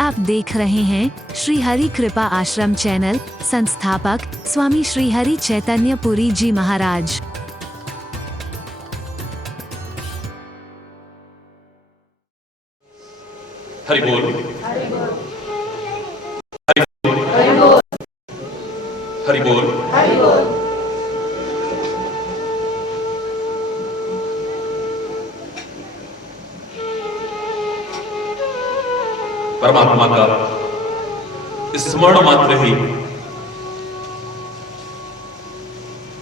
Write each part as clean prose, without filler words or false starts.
आप देख रहे हैं श्री हरि कृपा आश्रम चैनल। संस्थापक स्वामी श्री हरि चैतन्य पुरी जी महाराज। हरि बोल, हरि बोल, हरि बोल, हरि बोल। परमात्मा का स्मरण मात्र ही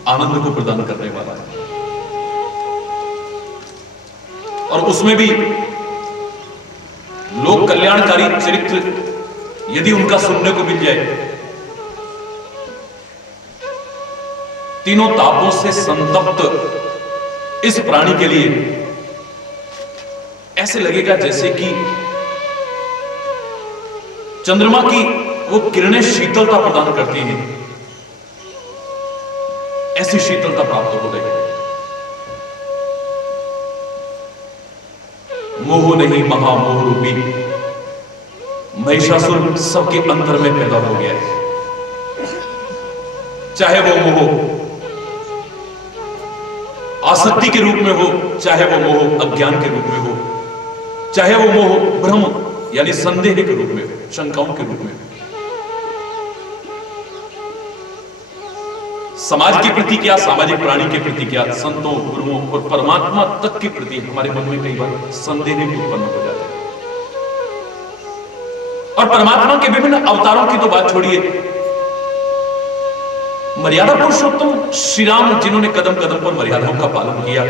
आनंद को प्रदान करने वाला है, और उसमें भी लोक कल्याणकारी चरित्र यदि उनका सुनने को मिल जाए, तीनों तापों से संतप्त इस प्राणी के लिए ऐसे लगेगा जैसे कि चंद्रमा की वो किरणें शीतलता प्रदान करती हैं, ऐसी शीतलता प्राप्त हो गई। मोह नहीं महामोह रूपी महिषासुर सबके अंतर में पैदा हो गया है। चाहे वो मोह आसक्ति के रूप में हो, चाहे वो मोह अज्ञान के रूप में हो, चाहे वो मोह भ्रम यानी संदेह के रूप में हो, शंकाओं के रूप में हो। समाज के प्रति क्या, सामाजिक प्राणी के प्रति क्या, संतों गुरुओं और परमात्मा तक के प्रति हमारे मन में कई बार संदेह भी उत्पन्न हो जाते हैं। और परमात्मा के विभिन्न अवतारों की तो बात छोड़िए, मर्यादा पुरुषोत्तम श्री राम जिन्होंने कदम कदम पर मर्यादाओं का पालन किया,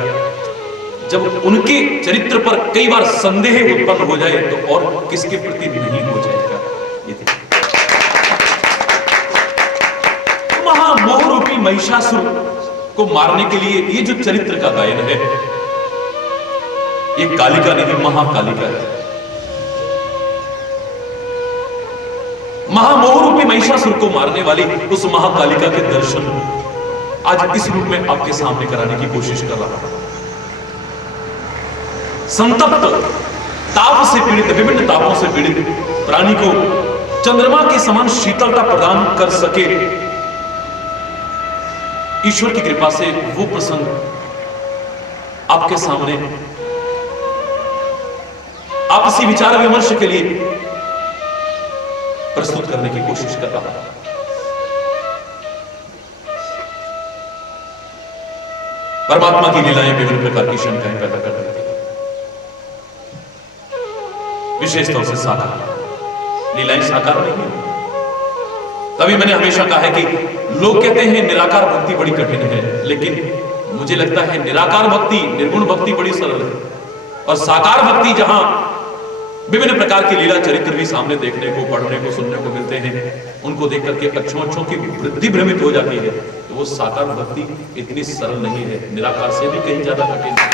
जब उनके चरित्र पर कई बार संदेह उत्पन्न हो जाए तो और किसके प्रति नहीं हो जाएगा। ये महामोह रूपी महिषासुर को मारने के लिए ये जो चरित्र का गायन है, ये कालिका नहीं महाकालिका है। महामोह रूपी महिषासुर को मारने वाली उस महाकालिका के दर्शन आज इस रूप में आपके सामने कराने की कोशिश कर रहा हूं। संतप्त ताप से पीड़ित, विभिन्न तापों से पीड़ित प्राणी को चंद्रमा के समान शीतलता प्रदान कर सके, ईश्वर की कृपा से वो प्रसंग आपके सामने आपसी विचार विमर्श के लिए प्रस्तुत करने की कोशिश कर रहा हूं। परमात्मा की लीलाएं विभिन्न प्रकार की शंकाएं पैदा कर देती हैं, विशेष तौर से साकार लीलाएं साकार नहीं है। तभी मैंने हमेशा कहा है कि लोग कहते हैं निराकार भक्ति बड़ी कठिन है, लेकिन मुझे लगता है निराकार भक्ति, निर्गुण भक्ति बड़ी सरल है, और साकार भक्ति जहां विभिन्न प्रकार की लीला चरित्र भी सामने देखने को, पढ़ने को, सुनने को मिलते हैं, उनको देख करके अक्षों की वृद्धि भ्रमित हो जाती है, तो वो साकार भक्ति इतनी सरल नहीं है, निराकार से भी कहीं ज्यादा कठिन है।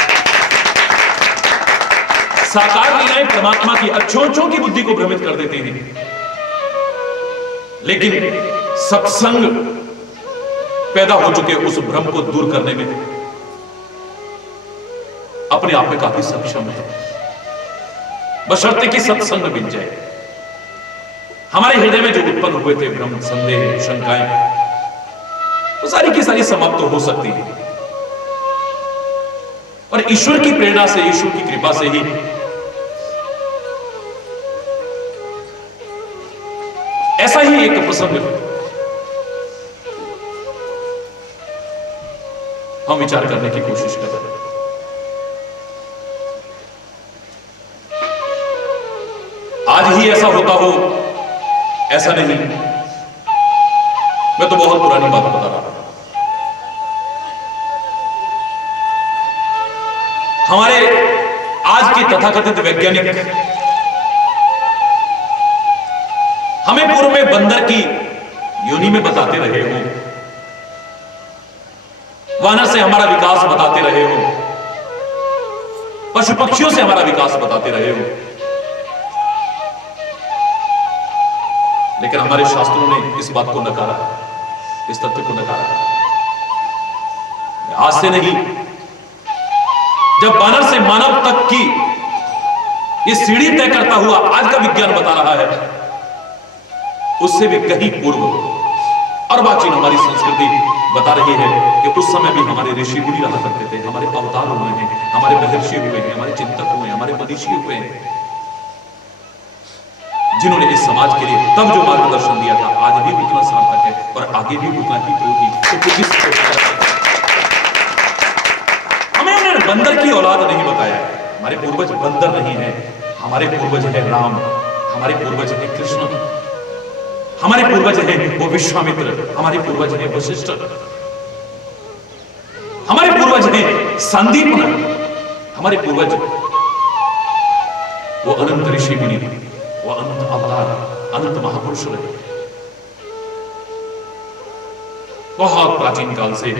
साकार लीलाएं परमात्मा की अक्षों की बुद्धि को भ्रमित कर देते हैं, लेकिन सत्संग पैदा हो चुके उस भ्रम को दूर करने में अपने आप में काफी सक्षम है, बशर्ते कि सत्संग मिल जाए। हमारे हृदय में जो उत्पन्न हुए थे भ्रम, संदेह, शंकाएं, वो सारी की सारी समाप्त तो हो सकती है, और ईश्वर की प्रेरणा से, ईश्वर की कृपा से ही ऐसा ही एक प्रसंग हम विचार करने की कोशिश कर रहे हैं। आज ही ऐसा होता हो ऐसा नहीं, मैं तो बहुत पुरानी बात बता रहा हूं। हमारे आज के तथाकथित वैज्ञानिक हमें पूर्व में बंदर की योनि में बताते रहे हो, वानर से हमारा विकास बताते रहे हो, पशु पक्षियों से हमारा विकास बताते रहे हो, लेकिन हमारे शास्त्रों ने इस बात को नकारा, इस तथ्य को नकारा। आज से नहीं, जब वानर से मानव तक की ये सीढ़ी तय करता हुआ आज का विज्ञान बता रहा है, उससे भी कहीं पूर्व अर्वाचीन हमारी संस्कृति बता रही है कि उस समय भी हमारे ऋषि मुनि रहा करते थे, हमारे अवतार हुए हैं, हमारे महर्षि हुए हैं, हमारे चिंतक हुए हैं, हमारे मनीषी हुए हैं, जिन्होंने इस समाज के लिए तब जो मार्गदर्शन दिया था आज भी उतना सार्थक है और आगे भी उतना ही होगी। हमें उन्होंने बंदर की औलाद नहीं बताया, हमारे पूर्वज बंदर नहीं है, हमारे पूर्वज है राम, हमारे पूर्वज है कृष्ण, हमारे पूर्वज हैं वो विश्वामित्र, हमारे पूर्वज हैं वशिष्ठ, हमारे पूर्वज हैं संदीपन, हमारे पूर्वज वो अनंत ऋषि मुनि, वो अनंत अवतार, अनंत महापुरुष रहे, बहुत प्राचीन काल से।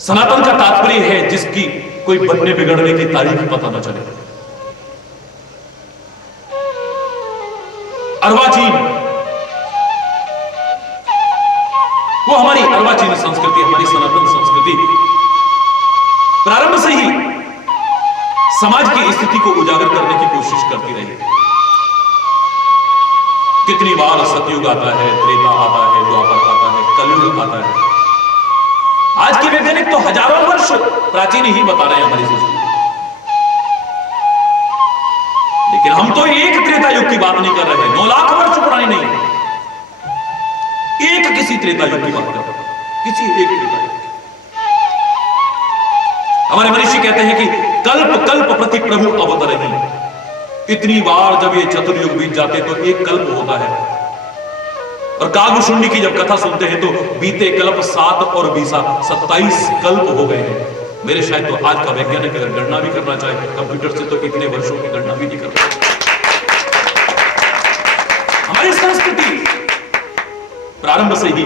सनातन का तात्पर्य है जिसकी कोई बनने बिगड़ने की तारीख पता न चले। अर्वाचीन, वो हमारी अर्वाचीन संस्कृति, हमारी सनातन संस्कृति प्रारंभ से ही समाज की स्थिति को उजागर करने की कोशिश करती रही। कितनी बार सतयुग आता है, त्रेता आता है, द्वापर आता है, कलयुग आता है। आज के वैज्ञानिक तो हजारों वर्ष प्राचीन ही बता रहे हैं हमारी संस्कृति, लेकिन हम तो एक त्रेता युग की बात नहीं कर रहे, 9 लाख वर्ष पुरानी नहीं, एक किसी त्रेता युग की बात कर रहे, किसी एक त्रेता युग। हमारे मनीषी कहते हैं कि कल्प कल्प प्रति प्रभु अवतरहि। इतनी बार जब ये चतुर्युग बीत जाते तो एक कल्प होता है, और कागभूषुंडी की जब कथा सुनते हैं तो बीते कल्प 7 और 20 27 कल्प हो गए हैं। मेरे शायद तो आज का वैज्ञानिक अगर गणना भी करना चाहे कंप्यूटर से तो इतने वर्षों की गणना भी नहीं कर पाए। हमारी संस्कृति प्रारंभ से ही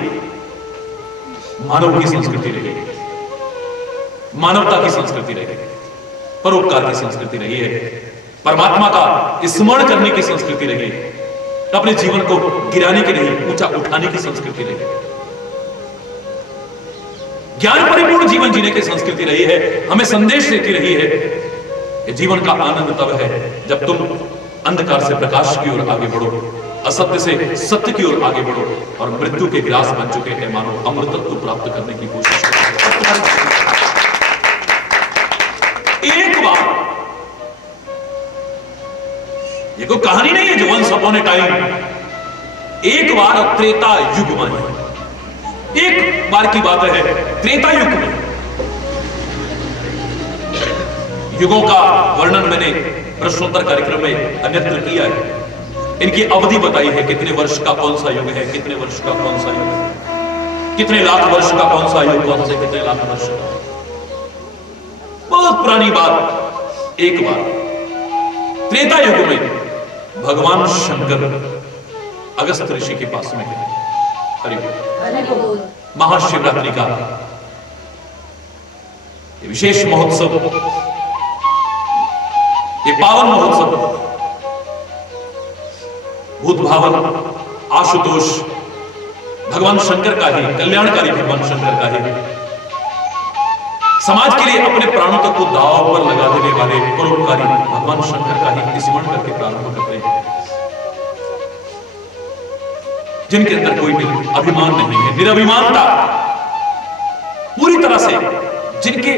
मानव की संस्कृति रही है, मानवता की संस्कृति रही है, परोपकार की संस्कृति रही है, परमात्मा का स्मरण करने की संस्कृति रही है, अपने जीवन को गिराने की नहीं ऊंचा उठाने की संस्कृति रही है, ज्ञान परिपूर्ण जीवन जीने की संस्कृति रही है। हमें संदेश देती रही है कि जीवन का आनंद तब है जब तुम अंधकार से प्रकाश की ओर आगे बढ़ो, असत्य से सत्य की ओर आगे बढ़ो और मृत्यु के ग्रास बन चुके हैं मानो अमृतत्व प्राप्त करने की कोशिश करो। एक बार, ये कोई कहानी नहीं है जो वंस अपॉन ए टाइम, एक बार त्रेता युग में, एक बार की बात है, त्रेता युग में। युगों का वर्णन मैंने प्रश्नोत्तर कार्यक्रम में अन्यत्र किया है, इनकी अवधि बताई है, कितने वर्ष का कौन सा युग है, कितने वर्ष का कौन सा युग है, कितने लाख वर्ष का कौन सा युग, कौन से कितने लाख वर्ष का। बहुत पुरानी बात। एक बार त्रेता युग में भगवान शंकर अगस्त ऋषि के पास में गए। महाशिवरात्रि का ये विशेष महोत्सव, ये पावन महोत्सव, भूत भावन आशुतोष भगवान शंकर का ही, कल्याणकारी भगवान शंकर का ही, समाज के लिए अपने प्राणों तक को दांव पर लगा देने वाले परोपकारी भगवान शंकर का ही स्मरण करके प्रारंभ करते हैं, जिनके अंदर कोई अभिमान नहीं है, निरभिमानता पूरी तरह से जिनके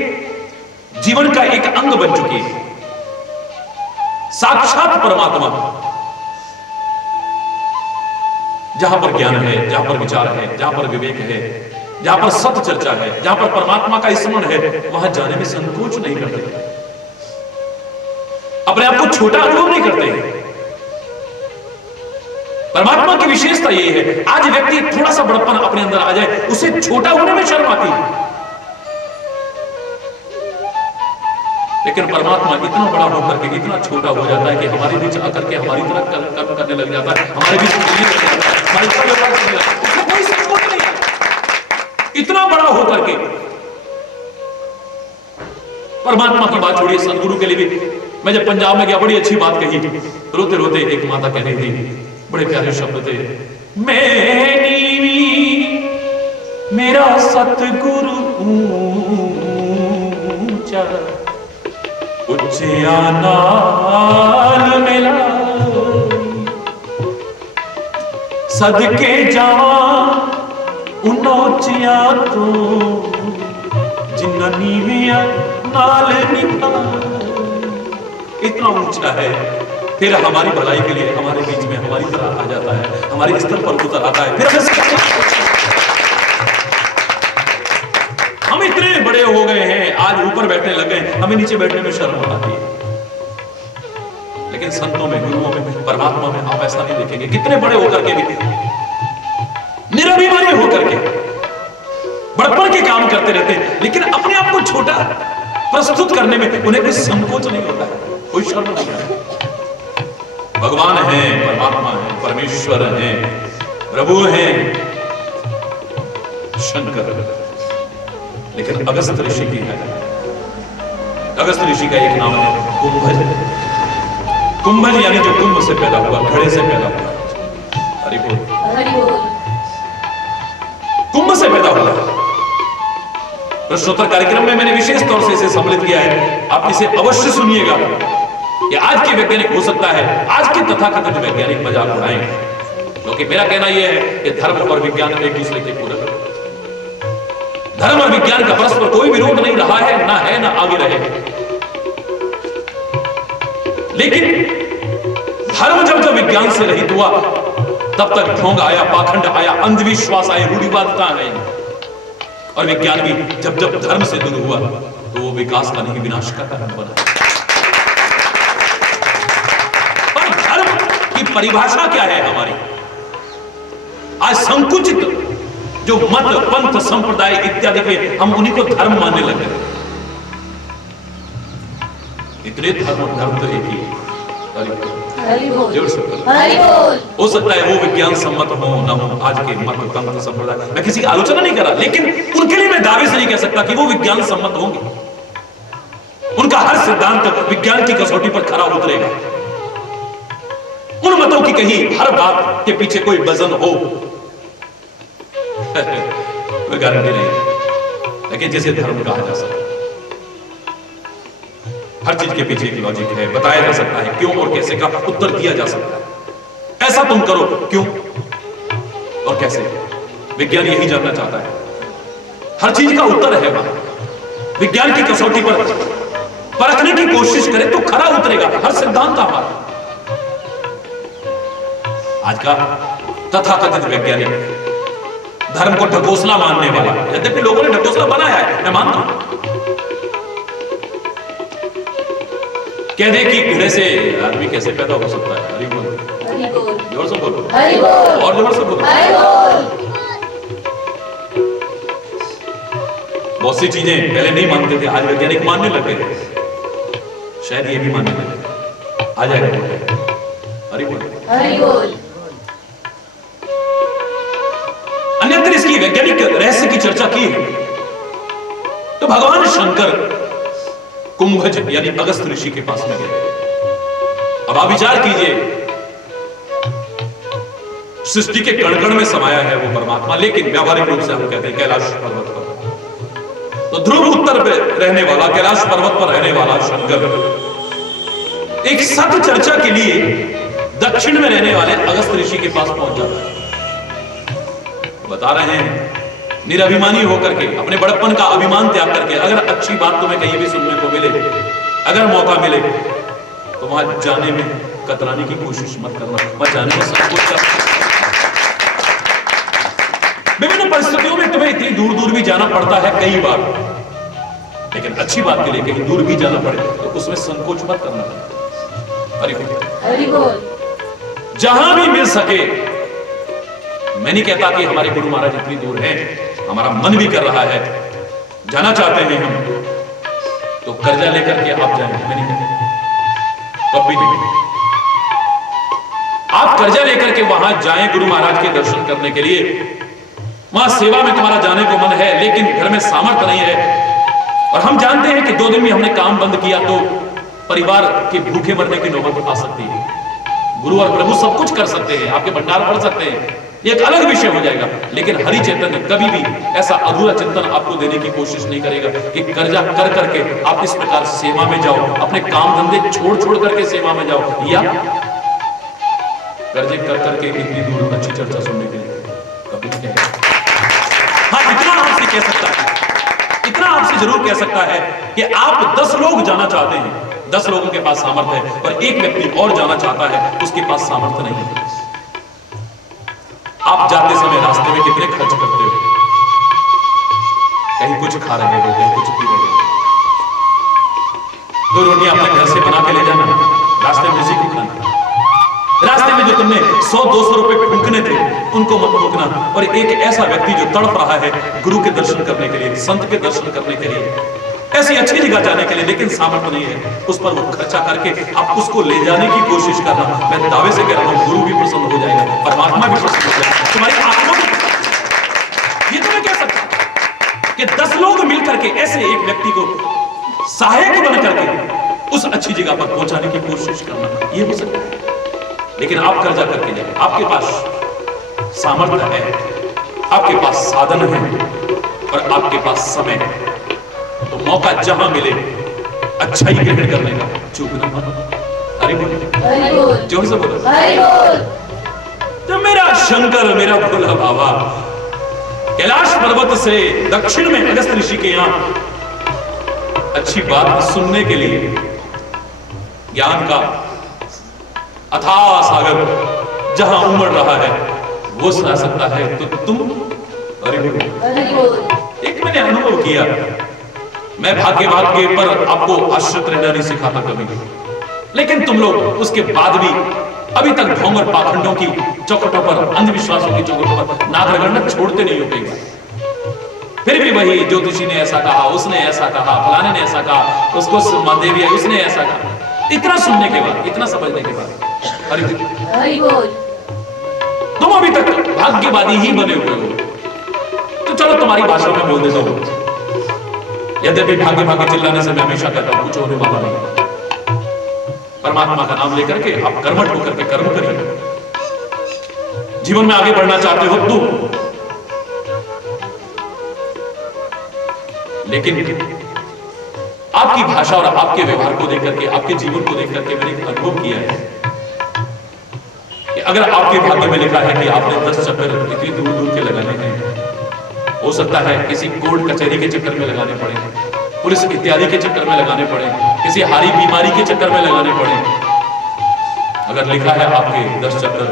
जीवन का एक अंग बन चुकी है, साक्षात परमात्मा। जहां पर ज्ञान है, जहां पर विचार है, जहां पर विवेक है, जहां पर सत्य चर्चा है, जहां पर परमात्मा का स्मरण है, वहां जाने में संकोच नहीं करते, अपने आप को छोटा अनुभव नहीं करते। परमात्मा की विशेषता यही है, आज व्यक्ति थोड़ा सा बड़प्पन अपने अंदर आ जाए, उसे छोटा होने में शर्म आती है, लेकिन परमात्मा इतना बड़ा होकर के इतना छोटा हो जाता है कि हमारे बीच आकर के हमारी तरह कर्म करने लग जाता है, हमारे बीच हमारी तरह व्यवहार करने लगता है, उसको कोई संकोच नहीं है। इतना बड़ा होकर के परमात्मा की बात छोड़िए, सदगुरु के लिए भी मैं जब पंजाब में गया बड़ी अच्छी बात कही, रोते रोते एक माता कह रही थी, बड़े प्यारे शब्द थे, मैं नीवी मेरा सतगुरु ऊंचा, उच्चिया नाल मिला सदके जावा उन्ना उच्चिया तो जिन्ना नीविया नाल निभा। इतना ऊंचा है, फिर हमारी भलाई के लिए हमारे बीच में हमारी तरह आ जाता है, हमारे स्तर पर उतर आता है। फिर हम इतने बड़े हो गए हैं, आज ऊपर बैठने लगे, हमें नीचे बैठने में शर्म आती है। लेकिन संतों में, गुरुओं में, परमात्मा में आप ऐसा नहीं देखेंगे। कितने बड़े होकर के भी, निराभिमानी होकर के बड़पन के काम करते रहते हैं, लेकिन अपने आप को छोटा प्रस्तुत करने में उन्हें कोई संकोच नहीं होता है, कोई शर्म नहीं है। भगवान हैं, परमात्मा है, परमेश्वर हैं, प्रभु हैं, शंकर। लेकिन अगस्त ऋषि की है, अगस्त ऋषि का एक नाम है कुंभज। कुंभज यानी जो कुंभ से पैदा हुआ, घड़े से पैदा हुआ। हरि बोल, हरि बोल। कुंभ से पैदा हुआ। प्रश्नोत्तर कार्यक्रम में मैंने विशेष तौर से इसे सम्मिलित किया है, आप इसे अवश्य सुनिएगा। कि आज के वैज्ञानिक हो सकता है, आज के तथाकथित वैज्ञानिक मजाक उड़ाएं, क्योंकि मेरा कहना यह है कि धर्म और विज्ञान एक दूसरे के पूरक है। धर्म और विज्ञान का परस्पर कोई विरोध नहीं रहा है, ना है, ना आगे रहेगा। लेकिन धर्म जब जब विज्ञान से रहित हुआ, तब तक ढोंग आया, पाखंड आया, अंधविश्वास आए, रूढ़िवादिता आई। और विज्ञान भी जब जब धर्म से दूर हुआ, तो वो विकास का नहीं, विनाश का कारण बना। पर धर्म की परिभाषा क्या है हमारी? आज संकुचित जो मत, पंथ, संप्रदाय इत्यादि के, हम उन्हीं को धर्म मानने लगे। इतने धर्म तो एक ही है। हो सकता है वो विज्ञान सम्मत हो ना हो, आज के मत, पंथ, संप्रदाय, मैं किसी की आलोचना नहीं कर रहा, लेकिन उनके लिए मैं दावे से नहीं कह सकता कि वो विज्ञान सम्मत होंगे। उनका हर सिद्धांत विज्ञान की कसौटी पर खरा उतरेगा। उन मतों की कहीं हर बात के पीछे कोई वजन हो, कोई गारंटी नहीं, लेकिन जिसे धर्म कहा जा सकता है। हर चीज के पीछे एक लॉजिक है, बताया जा सकता है क्यों और कैसे का उत्तर दिया जा सकता है। ऐसा तुम करो, क्यों और कैसे, विज्ञान यही जानना चाहता है। हर चीज का उत्तर है वहां। विज्ञान की कसौटी पर परखने की कोशिश करे तो खरा उतरेगा हर सिद्धांत हमारा। आज का तथाकथित वैज्ञानिक धर्म को ढकोसला मानने वाला, यद्यपि लोगों ने ढकोसला बनाया है, मैं मानता हूं। कह दे कि घड़े से आदमी कैसे पैदा हो सकता है। हरि बोल, जोर से बोलो, और जोर से बोलो। बहुत सी चीजें पहले नहीं मानते थे, आज वैज्ञानिक मानने लगे, शायद ये भी मानने लगे, आ जाएगा। हरि बोल, हरि बोल। अन्यत्र इसकी वैज्ञानिक रहस्य की चर्चा की है तो भगवान शंकर कुंभज यानी अगस्त ऋषि के पास में गए। अब आप विचार कीजिए, सृष्टि के कण-कण में समाया है वो परमात्मा, लेकिन व्यावहारिक रूप से हम कहते हैं कैलाश पर्वत पर। तो ध्रुव उत्तर पे रहने वाला, कैलाश पर्वत पर रहने वाला शंकर एक सत्य चर्चा के लिए दक्षिण में रहने वाले अगस्त ऋषि के पास पहुंच जाता है। बता रहे हैं निराभिमानी होकर के, अपने बड़प्पन का अभिमान त्याग करके, अगर अच्छी बात तुम्हें कहीं भी सुनने को मिले, अगर मौका मिले तो वहां जाने में कतराने की कोशिश मत करना, वहां जाने में संकोच करना। विभिन्न परिस्थितियों में तुम्हें इतनी दूर दूर भी जाना पड़ता है कई बार, लेकिन अच्छी बात के लिए कहीं दूर भी जाना पड़े तो उसमें संकोच मत करना। हरि बोल। जहां भी मिल सके, मैं नहीं कहता कि हमारे गुरु महाराज इतनी दूर हैं, हमारा मन भी कर रहा है, जाना चाहते हैं हम, तो कर्जा लेकर के आप जाएंगे, मैं नहीं कहता, कभी नहीं। आप कर्जा लेकर के वहां जाएं गुरु महाराज के दर्शन करने के लिए, वहां सेवा में तुम्हारा जाने को मन है, लेकिन घर में सामर्थ्य नहीं है, और हम जानते हैं कि 2 दिन में हमने काम बंद किया तो परिवार के भूखे मरने की नौबत आ सकती है। गुरु और प्रभु सब कुछ कर सकते हैं, आपके भंडार भर सकते हैं, ये एक अलग विषय हो जाएगा। लेकिन हरि चैतन्य कभी भी ऐसा अधूरा चिंतन आपको देने की कोशिश नहीं करेगा कि कर्जा कर करके आप इस प्रकार सेवा में जाओ, अपने काम धंधे छोड़ छोड़ करके सेवा में जाओ, या कर्जे कर करके इतनी दूर अच्छी चर्चा सुनने के लिए कभी नहीं कहेगा। हाँ, इतना आपसे कह सकता है, इतना आपसे जरूर कह सकता है कि आप 10 लोग जाना चाहते हैं, 10 लोगों के पास सामर्थ्य है, और एक व्यक्ति और जाना चाहता है, उसके पास सामर्थ्य नहीं है। आप जाते समय रास्ते में कितने खर्च करते हो? कहीं कुछ खा रहे हो, कहीं कुछ पी रहे हो। 2 रोटियां अपने घर से बना के ले जाना, रास्ते में उसी को खाना। रास्ते में जो तुमने 100-200 रुपए फूकने थे, उनको मत फूकना। और एक ऐसा व्यक्ति जो तड़प रहा है गुरु के दर्शन करने के लिए, संत के दर्शन करने के लिए, ऐसी अच्छी जगह जाने के लिए, लेकिन सामर्थ्य नहीं है, उस पर वो खर्चा करके आप उसको ले जाने की कोशिश करना। मैं दावे से कह रहा हूं, गुरु भी प्रसन्न हो जाएगा, परमात्मा भी प्रसन्न हो जाएगा, तुम्हारी आत्मा भी। ये तो मैं कह सकता कि 10 लोग मिलकर के ऐसे एक व्यक्ति को सहायक बन करके उस अच्छी जगह पर पहुंचाने की कोशिश करना, ये हो सकता है। लेकिन आप कर्जा करके जाए, आपके पास सामर्थ्य है, आपके पास साधन है और आपके पास समय है, तो मौका जहां मिले अच्छा ही ग्रहण करने का चूकना मत। हरि बोल, जोर से बोलो हरि बोल। तो मेरा शंकर, मेरा भोला बाबा कैलाश पर्वत से दक्षिण में अगस्त ऋषि के यहां अच्छी बात सुनने के लिए, ज्ञान का अथाह सागर जहां उमड़ रहा है वो सुना सकता है, तो तुम हरि बोल। एक मैंने अनुभव किया, मैं भाग्य पर आपको आश्रित रहना नहीं सिखाता कभी, लेकिन तुम लोग उसके बाद भी अभी तक ढोंग और पाखंडों की चौखटों पर, अंधविश्वासों की चौखटों पर नाक रगड़ना छोड़ते नहीं हो गई। फिर भी वही ज्योतिषी ने ऐसा कहा, उसने ऐसा कहा, फलाने ने ऐसा कहा, उसको महादेवी उसने ऐसा कहा। इतना सुनने के बाद, इतना समझने के बाद, हरि बोल, तुम अभी तक भाग्यवादी ही बने हुए हो। तो चलो तुम्हारी भाषा में बोल देता हूं। यद्यपि भाग्य भाग्य चिल्लाने से मैं हमेशा कहता हूं कुछ होने वाला नहीं। परमात्मा का नाम लेकर के आप कर्मठ होकर के कर्म करिए। जीवन में आगे बढ़ना चाहते हो तो, लेकिन आपकी भाषा और आपके व्यवहार को देख करके, आपके जीवन को देख करके मैंने एक अनुभव किया है कि अगर आपके भाग्य में लिखा है कि आपने 10 चक्कर इतनी दूर दूर के लगाने हैं, हो सकता है किसी कोर्ट कचहरी के चक्कर में लगाने पड़े, पुलिस इत्यादि के चक्कर में लगाने पड़े, किसी हारी बीमारी के चक्कर में लगाने पड़े। अगर लिखा है आपके 10 चक्कर,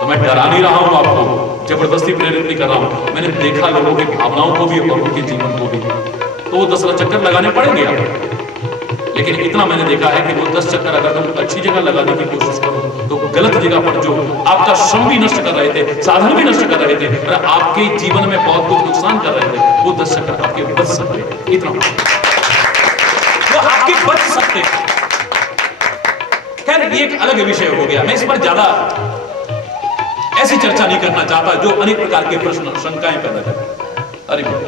तो मैं डरा नहीं रहा हूं, आपको जबरदस्ती प्रेरित नहीं कर रहा हूं। मैंने देखा लोगों की भावनाओं को भी और उनके जीवन को भी, तो वो 10 चक्कर लगाने पड़ेंगे आपको। लेकिन इतना मैंने देखा है कि वो 10 चक्कर अगर तुम अच्छी जगह लगाने की कोशिश करो, तो गलत जगह पर जो आपका श्रम भी नष्ट कर रहे थे, साधन भी नष्ट कर रहे थे, और आपके जीवन में बहुत कुछ नुकसान कर रहे थे, वो 10 चक्कर आपके बच सकते। इतना वो आपके बच सकते। खैर ये एक अलग विषय हो गया, मैं इस पर ज्यादा ऐसी चर्चा नहीं करना चाहता जो अनेक प्रकार के प्रश्न शंकाएं पैदा करते। हरि बोल।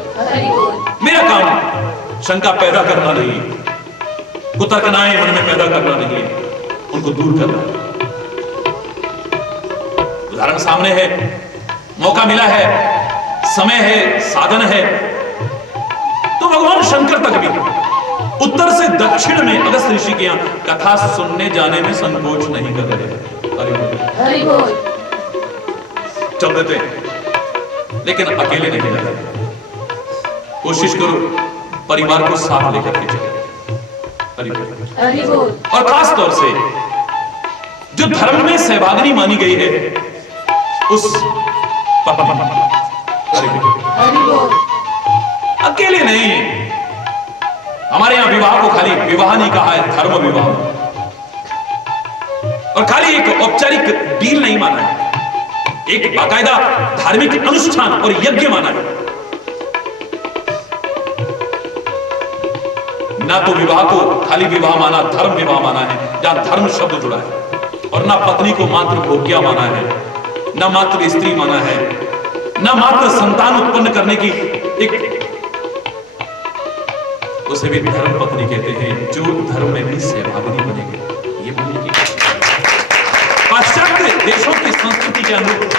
मेरा काम शंका पैदा करना नहीं, कुतर्कनाएं मन में पैदा करना नहीं है, उनको दूर करना। उदाहरण सामने है, मौका मिला है, समय है, साधन है, तो भगवान शंकर तक भी उत्तर से दक्षिण में अगस्त ऋषि के यहां कथा सुनने जाने में संकोच नहीं कर रहे। हरि बोल। चल देते हैं, लेकिन अकेले नहीं जाते। कोशिश करो परिवार को साथ लेकर के चले। हरि बोल। और खास तौर से जो धर्म में सहभागिनी मानी गई है, उस हरि बोल। अकेले नहीं, हमारे यहां विवाह को खाली विवाह नहीं कहा है, धर्म विवाह, और खाली एक औपचारिक डील नहीं माना है, एक बाकायदा धार्मिक अनुष्ठान और यज्ञ माना है। ना तो विवाह को खाली विवाह माना, धर्म विवाह माना है, जहां धर्म शब्द जुड़ा है, और ना पत्नी को मात्र भोग्या माना है, ना मात्र स्त्री माना है, ना मात्र संतान उत्पन्न करने की एक, उसे भी धर्म पत्नी कहते हैं, जो धर्म में भी सहभागिनी बनेगी। ये बोलने की पाश्चात्य देशों की संस्कृति के अनुरूप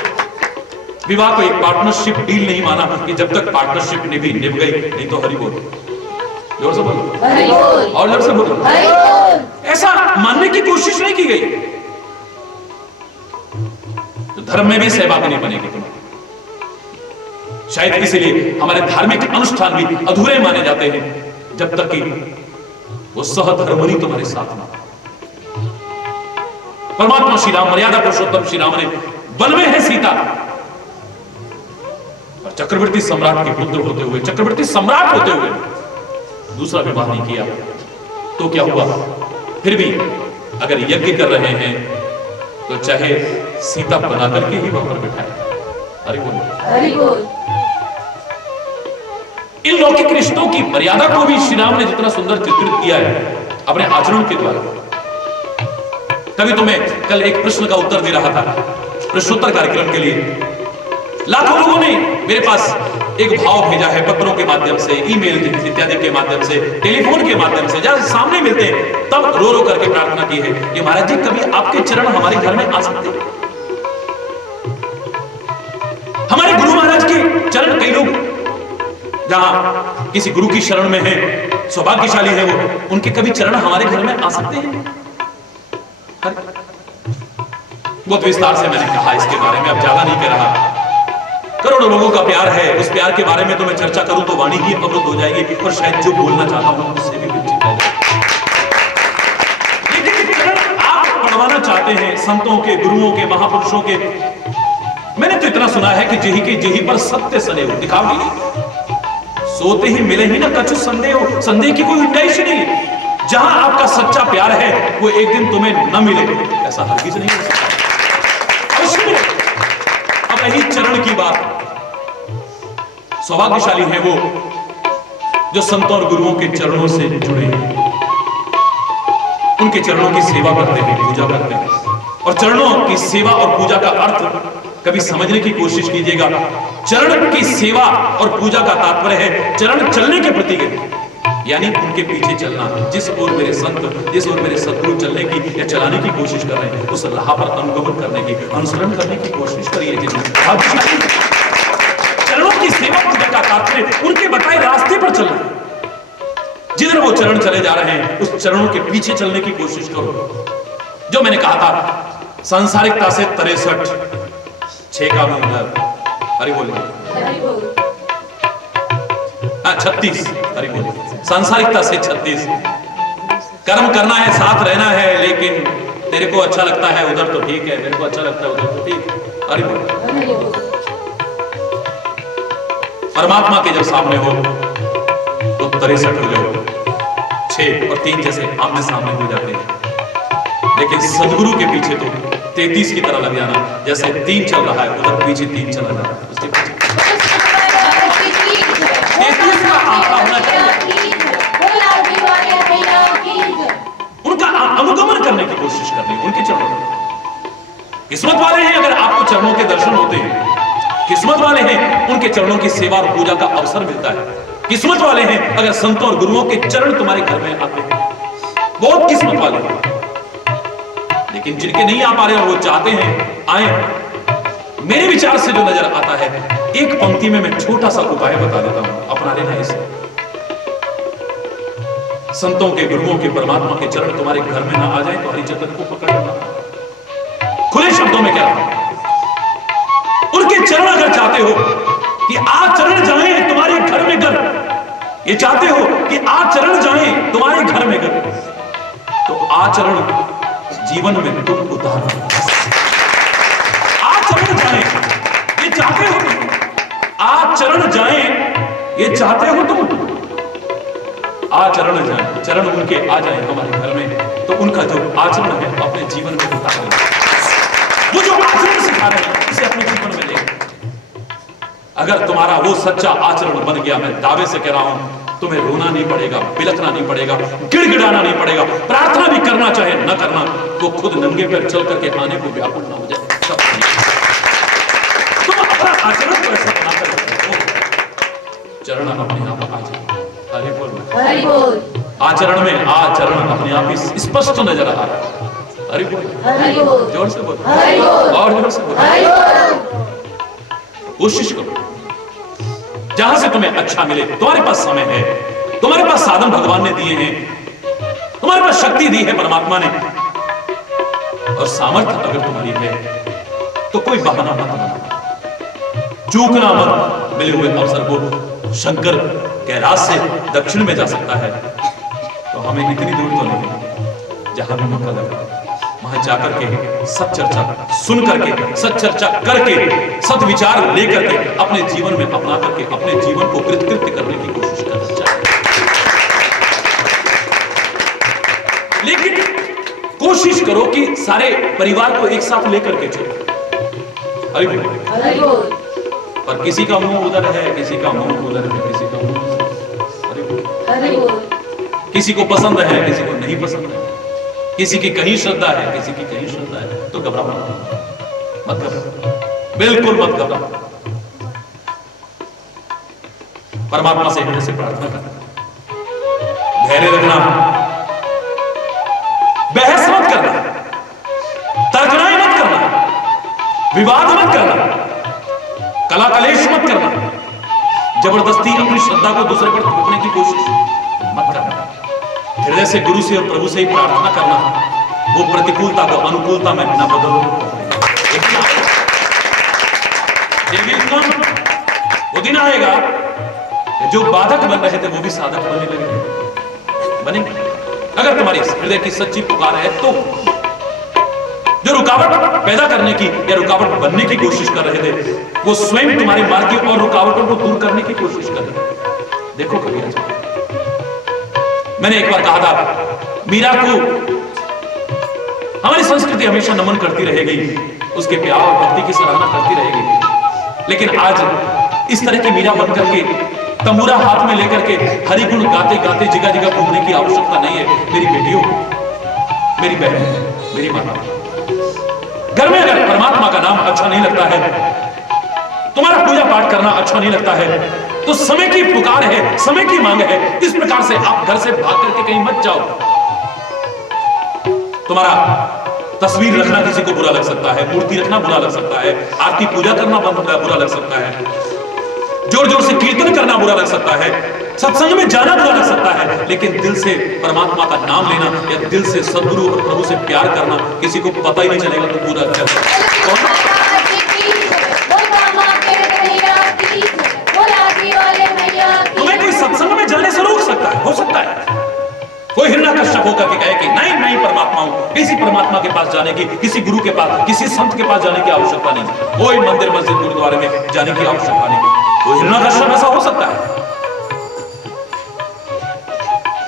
विवाह को एक पार्टनरशिप डील नहीं माना कि जब तक पार्टनरशिप निभ गई, नहीं तो हरि बोल, जोर से बोलो, और जोर से बोलो, ऐसा मानने की कोशिश नहीं की गई। तो धर्म में भी सहभागी नहीं बनेगी तुम। शायद इसीलिए हमारे धार्मिक अनुष्ठान भी अधूरे माने जाते हैं जब तक कि वो सहधर्मणी तुम्हारे साथ ना। परमात्मा श्री राम, मर्यादा पुरुषोत्तम श्री राम ने वन में है सीता, और चक्रवर्ती सम्राट के पुत्र होते हुए, चक्रवर्ती सम्राट होते हुए दूसरा विवाह नहीं किया। तो क्या हुआ? फिर भी अगर यज्ञ कर रहे हैं तो चाहे सीता बना करके ही वहां पर बिठाए। हरि बोल, हरि बोल। इन लौकिक रिश्तों की मर्यादा को भी श्री राम ने जितना सुंदर चित्रित किया है अपने आचरण के द्वारा। तभी तो मैं कल एक प्रश्न का उत्तर दे रहा था प्रश्नोत्तर कार्यक्रम के लिए। लाखों लोगों ने मेरे पास एक भाव भेजा है, पत्रों के माध्यम से, ईमेल इत्यादि के माध्यम से, टेलीफोन के माध्यम से, जब सामने मिलते हैं तब रो रो करके प्रार्थना की है कि महाराज जी कभी आपके चरण हमारे घर में आ सकते हैं। हमारे गुरु महाराज के चरण, कई लोग जहां किसी गुरु की शरण में है, सौभाग्यशाली है वो, उनके कभी चरण हमारे घर में आ सकते हैं? बहुत विस्तार से मैंने कहा इसके बारे में, अब ज्यादा नहीं कह रहा। करोड़ों लोगों का प्यार है, उस प्यार के बारे में तो मैं चर्चा करूं तो वाणी ही अवरुद्ध हो जाएगी और शायद जो बोलना चाहता हूं उससे भी विचलित हो जाएगी। लेकिन चरण आप पढ़वाना चाहते हैं संतों के, गुरुओं के, महापुरुषों के। मैंने तो इतना सुना है कि जेही के जेही पर सत्य सने हो, दिखाओगी सोते ही मिले ही ना कछु संदेह हो। संदेह की कोई गुंजाइश नहीं। जहां आपका सच्चा प्यार है वो एक दिन तुम्हें न मिले, ऐसा हरगिज नहीं हो सकता। अवश्य मिले। अब रही चरण की बात, सौभाग्यशाली है वो जो संतों और गुरुओं के चरणों से जुड़े हैं, उनके चरणों की सेवा करते हैं, पूजा करते हैं। और चरणों की सेवा और पूजा का अर्थ कभी समझने की कोशिश कीजिएगा। चरण की सेवा और पूजा का तात्पर्य है चरण चलने के प्रतीक है, यानी उनके पीछे चलना। जिस ओर मेरे संत, जिस ओर मेरे सद्गुरु चलने की या चलाने की कोशिश कर रहे हैं, उस राह पर अनुगमन करने की, अनुसरण करने की कोशिश करिए। चरणों की सेवा पूजा का तात्पर्य उनके बताए रास्ते पर चलना। जिधर वो चरण चले जा रहे हैं उस चरणों के पीछे चलने की कोशिश करो। जो मैंने कहा था सांसारिकता से 63 6 का उधर, हरि बोलिए, 36, हरि बोलिए। सांसारिकता से 36। कर्म करना है, साथ रहना है, लेकिन तेरे को अच्छा लगता है उधर तो ठीक है, मेरे को अच्छा लगता है उधर तो ठीक है, हरि बोल। परमात्मा के जब सामने हो तो 63 हो जाओ, 6 और 3 जैसे आमने सामने हो जाते हैं। लेकिन सदगुरु के पीछे तो 33 की तरह लग जाना, जैसे 3 चल रहा है उधर पीछे 3 चला जाना, उसके पीछे 33 का आंकड़ा होना चाहिए। उनका अनुगमन करने की कोशिश करनी, उनके चरणों में। किस्मत वाले हैं अगर आपको चरणों के दर्शन होते हैं, किस्मत वाले हैं उनके चरणों की सेवा और पूजा का अवसर मिलता है। किस्मत वाले हैं अगर संतों और गुरुओं के चरण तुम्हारे घर में आते हैं, बहुत किस्मत वाले हैं। लेकिन जिनके नहीं आ पा रहे और वो चाहते हैं आए, मेरे विचार से जो नजर आता है, एक पंक्ति में मैं छोटा सा उपाय बता देता हूं, अपना लेना इसे। संतों के, गुरुओं के, परमात्मा के चरण तुम्हारे घर में ना आ जाए तो हरिचंदन को पकड़ लेना। खुले शब्दों में क्या रहा, उनके चरण अगर चाहते हो कि आचरण जाए तुम्हारे घर में घर, ये चाहते हो कि आचरण जाए तुम्हारे घर में घर, तो आचरण जीवन में तुम उतारो। आचरण जाए ये चाहते हो तुम, आचरण जाए ये चाहते हो तुम, आचरण जाए, चरण उनके आ जाए हमारे घर में, तो उनका जो आचरण है अपने जीवन में उतारो। वो जो आचरण सिखा रहे हैं उसे अपने जीवन में ले। अगर तुम्हारा वो सच्चा आचरण बन गया, मैं दावे से कह रहा हूं, तुम्हें रोना नहीं पड़ेगा, बिलखना नहीं पड़ेगा, गिड़गिड़ाना नहीं पड़ेगा, प्रार्थना भी करना चाहे न करना, तो खुद नंगे पैर चल करके आने को व्याकुल ना हो जाए। तुम अपना आचरण को ऐसा बनाकर रखो, चरण अपने आप आ जाए। हरि बोल, हरि बोल। आचरण में आचरण अपने आप ही स्पष्ट नजर आ रहा है। हरि बोल, हरि बोल। जोर से बोल, हरि बोल। और जोर से बोल, हरि बोल। कोशिश करो, जहां से तुम्हें अच्छा मिले। तुम्हारे पास समय है, तुम्हारे पास साधन भगवान ने दिए हैं, तुम्हारे पास शक्ति दी है परमात्मा ने, और सामर्थ्य अगर तुम्हारी है तो कोई बहाना मत बनाना, चूकना मत। मिले हुए अवसर को शंकर कैलाश से दक्षिण में जा सकता है, तो हमें इतनी दूर तो नहीं, जहां भी मौका लगा वहां जाकर के सत चर्चा सुन करके, सत चर्चा करके, सत विचार लेकर के अपने जीवन में अपना करके अपने जीवन को कृतकृत्य करने की कोशिश करनी चाहिए। लेकिन कोशिश करो कि सारे परिवार को एक साथ लेकर के चलो। हरि बोल। पर किसी का मुंह उधर है, किसी का मुंह उधर है, किसी का मुंह, हरि बोल। किसी को पसंद है, किसी को नहीं पसंद है, किसी की कहीं श्रद्धा है, किसी की कहीं श्रद्धा है, तो घबराओ मत, घबराओ, बिल्कुल मत घबराओ। परमात्मा से हृदय से प्रार्थना करना, धैर्य रखना, बहस मत करना, तर्कनाई मत करना, विवाद मत करना, कला कलेश मत करना, जबरदस्ती अपनी श्रद्धा को दूसरे पर थोपने की कोशिश मत करना। हृदय से गुरु से और प्रभु से ही प्रार्थना करना, वो प्रतिकूलता को अनुकूलता में न बदलो। वो दिन आएगा जो बाधक बन रहे थे वो भी साधक बनने लगेंगे, बनेंगे। अगर तुम्हारी हृदय की सच्ची पुकार है तो जो रुकावट पैदा करने की या रुकावट बनने की कोशिश कर रहे थे, वो स्वयं तुम्हारे मार्ग की और रुकावटों को दूर करने की कोशिश कर रहे थे। देखो कबीर, मैंने एक बार कहा था, मीरा को हमारी संस्कृति हमेशा नमन करती रहेगी, उसके प्यार और भक्ति की सराहना करती रहेगी। लेकिन आज इस तरह की मीरा बनकर के तंबूरा हाथ में लेकर के हरि गुण गाते गाते जगह जगह घूमने की आवश्यकता नहीं है। मेरी बेटियों, मेरी बहन, मेरी माता, घर में अगर परमात्मा का नाम अच्छा नहीं लगता है, तुम्हारा पूजा पाठ करना अच्छा नहीं लगता है, तो समय की पुकार है, समय की मांग है। इस प्रकार से आप घर से भाग करके कहीं मत जाओ। तुम्हारा तस्वीर रखना किसी को बुरा लग सकता है, मूर्ति रखना बुरा लग सकता है, आरती पूजा करना बुरा लग सकता है, जोर जोर से कीर्तन करना बुरा लग सकता है, सत्संग में जाना बुरा लग सकता है, लेकिन दिल से परमात्मा का नाम लेना या दिल से सद्गुरु और प्रभु से प्यार करना किसी को पता ही नहीं चलेगा तो पूरा अच्छा। तुम्हें कोई सत्संग में जाने से रोक सकता है, हो सकता है कोई हिरण्यकश्यप होकर के कहे कि नहीं नहीं परमात्मा हूं, किसी परमात्मा के पास जाने की, किसी गुरु के पास, किसी संत के पास जाने की आवश्यकता नहीं, कोई मंदिर मस्जिद गुरुद्वारे में जाने की आवश्यकता नहीं। कोई हिरण्यकश्यप ऐसा हो सकता है।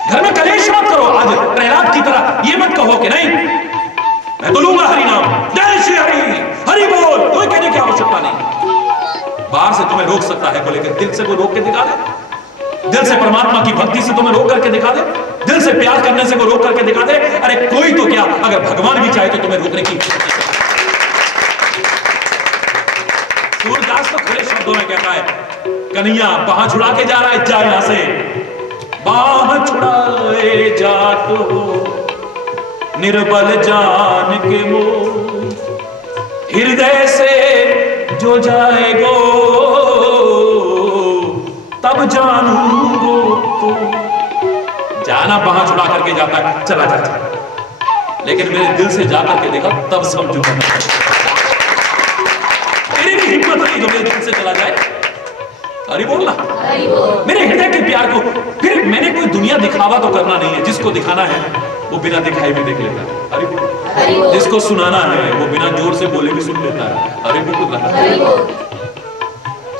घर में कलेश मत करो। आज प्रहलाद की तरह ये मत कहो कि नहीं मैं तो लूंगा हरि नाम, जय श्री हरि, हरि बोल, कोई कहने की आवश्यकता नहीं। बाहर से तुम्हें रोक सकता है, लेकिन दिल से कोई रोक के दिखा दे, दिल से परमात्मा की भक्ति से तुम्हें रोक करके दिखा दे, दिल से प्यार करने से कोई रोक करके दिखा दे। अरे कोई तो क्या, अगर भगवान भी चाहे तो तुम्हें रोकने की। सूरदास तो खुले शब्दों में कहता है, कन्हैया बाह छुड़ा के जा रहा है, जा यहां से, बाह छुड़ाए जात हो निर्बल जान के मोह, हृदय से जो जाएगो तब जानूंगो तो। जाना बाह छुड़ा करके जाता है, चला जाता है, लेकिन मेरे दिल से जाकर के देखा तब समझूंगा। मेरी भी हिम्मत नहीं जो मेरे दिल से चला जाए। अरे बोलना, मेरे हृदय के प्यार को। फिर मैंने कोई दुनिया दिखावा तो करना नहीं है, जिसको दिखाना है वो बिना दिखाई भी देख लेता है। अरे जिसको सुनाना है वो बिना जोर से बोले भी सुन लेता है। अरे बोल,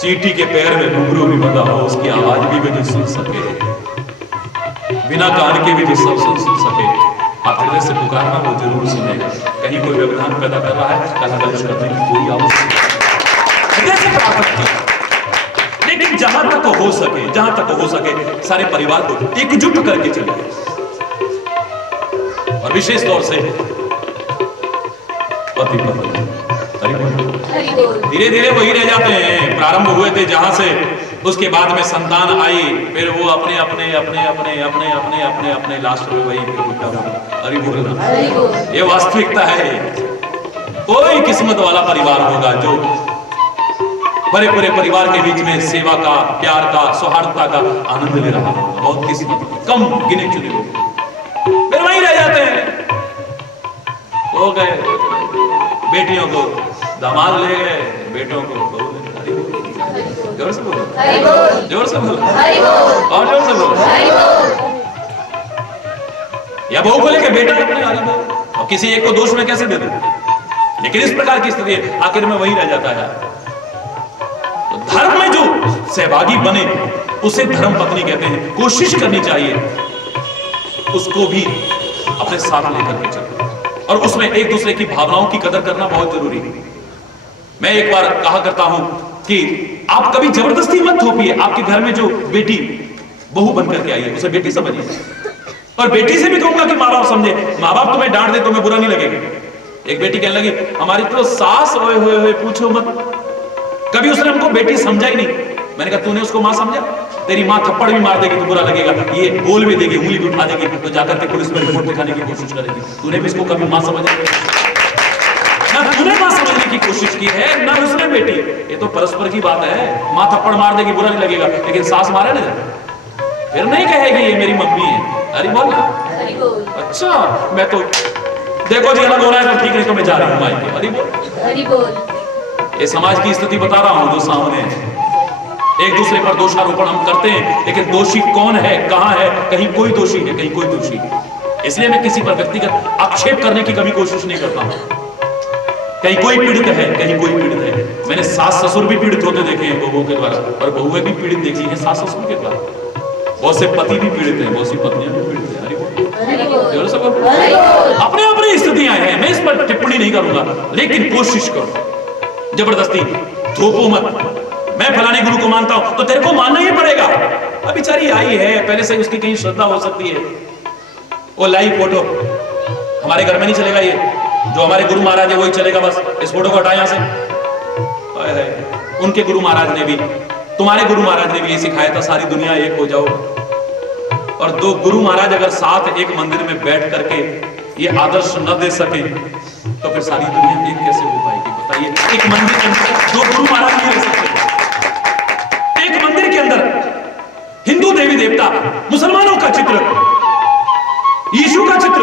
चींटी के पैर में घुंघरू भी बंधा हो, उसकी आवाज भी जो सुन सके, बिना कान के भी जो सब सुन सके, आप हृदय से पुकारना वो जरूर सुनेगा। कहीं कोई व्यवधान पैदा कर रहा है, कला कलश करने की कोई आवश्यकता नहीं। हृदय से प्रार्थना की, लेकिन जहां तक हो सके, जहां तक हो सके सारे परिवार को एकजुट करके चले, और विशेष तौर से पति पत्नी। धीरे धीरे वही रह जाते हैं, प्रारंभ हुए थे जहां से, उसके बाद में संतान आई, फिर वो अपने अपने अपने अपने अपने अपने अपने अपने लास्ट में वही अरे बोलना, ये वास्तविकता है। कोई किस्मत वाला परिवार होगा जो बड़े पूरे परिवार के बीच में सेवा का, प्यार का, सौहार्दता का आनंद ले रहा हूं। बहुत किस्मत, कम गिने चुने लोग फिर वहीं रह जाते हैं। हो गए, बेटियों को दामाद ले गए, बेटों को बहू ले गए। जोर से बोलो, जोर से बोलो, और जोर से बोलो। या बहू को लेके बेटा अपने हरी बोल, और किसी एक को दोष में कैसे दे दो। लेकिन इस प्रकार की स्थिति आखिर में वही रह जाता है। तो धर्म में जो सहभागी बने उसे धर्म पत्नी कहते हैं। कोशिश करनी चाहिए उसको भी अपने साथ लेकर के चलना, और उसमें एक दूसरे की भावनाओं की कदर करना बहुत जरूरी है। मैं एक बार कहा करता हूं कि आप कभी जबरदस्ती मत थोपिए। आपके घर में जो बेटी बहू बनकर के आई है उसे बेटी समझिए, और बेटी से भी कहूंगा कि माँ बाप समझे। माँ बाप तुम्हें डांट दे तुम्हें बुरा नहीं लगेगा। एक बेटी कहने लगी, हमारी तो सास ओए होए होए पूछो मत, कभी उसने हमको बेटी समझा ही नहीं। मैंने कहा तूने उसको मां समझा? तेरी मां थप्पड़ भी मार देगी तो बुरा लगेगा, ये बोल भी देगी, उंगली भी उठा देगी तो जाकर के पुलिस में रिपोर्ट दिखाने की कोशिश करेगी। तूने भी इसको कभी मां समझा? ना तूने मां समझने की कोशिश की है ना उसने बेटी। ये तो परस्पर की बात है। मां थप्पड़ मार देगी बुरा नहीं लगेगा, लेकिन सास मारे ना फिर नहीं कहेगी ये मेरी मम्मी है। अरे बोल ना, अच्छा मैं तो देखो जी अलग हो रहा है तो ठीक, नहीं तो मैं जा रही हूँ मायके। अरे बोल, ये समाज की स्थिति बता रहा हूं जो सामने है। एक दूसरे पर दोषारोपण हम करते हैं, लेकिन दोषी कौन है, कहां है? कहीं कोई दोषी है, कहीं कोई दोषी है। इसलिए मैं किसी पर व्यक्तिगत आक्षेप करने की कभी कोशिश नहीं करता हूं। कहीं कोई पीड़ित है, कहीं कोई पीड़ित है। मैंने सास ससुर भी पीड़ित होते देखे हैं बहुओं के द्वारा, और बहुएं भी पीड़ित देखी हैं सास ससुर के द्वारा। बहुत से पति भी पीड़ित हैं, बहुत सी पत्नियां भी पीड़ित हैं। अपने अपनी स्थितियां हैं, मैं इस पर टिप्पणी नहीं करूंगा, लेकिन कोशिश करो। जबरदस्ती थोपो मत। मैं फलाने गुरु को मानता हूं तो तेरे को मानना ही पड़ेगा। अब बेचारी आई है, पहले से उसकी कहीं श्रद्धा हो सकती है। वो लाइव फोटो हमारे घर में नहीं चलेगा, ये जो हमारे गुरु महाराज है वही चलेगा बस। इस फोटो को हटाए यहां से। उनके गुरु महाराज ने भी, तुम्हारे गुरु महाराज ने भी ये सिखाया था, सारी दुनिया एक हो जाओ। और दो गुरु महाराज अगर साथ एक मंदिर में बैठ करके ये आदर्श न दे सके तो फिर सारी दुनिया एक कैसे हो पाएगी? बताइए। एक मंदिर के अंदर दो गुरु महाराज नहीं रह सकते। एक मंदिर के अंदर हिंदू देवी देवता, मुसलमानों का चित्र, यीशु का चित्र,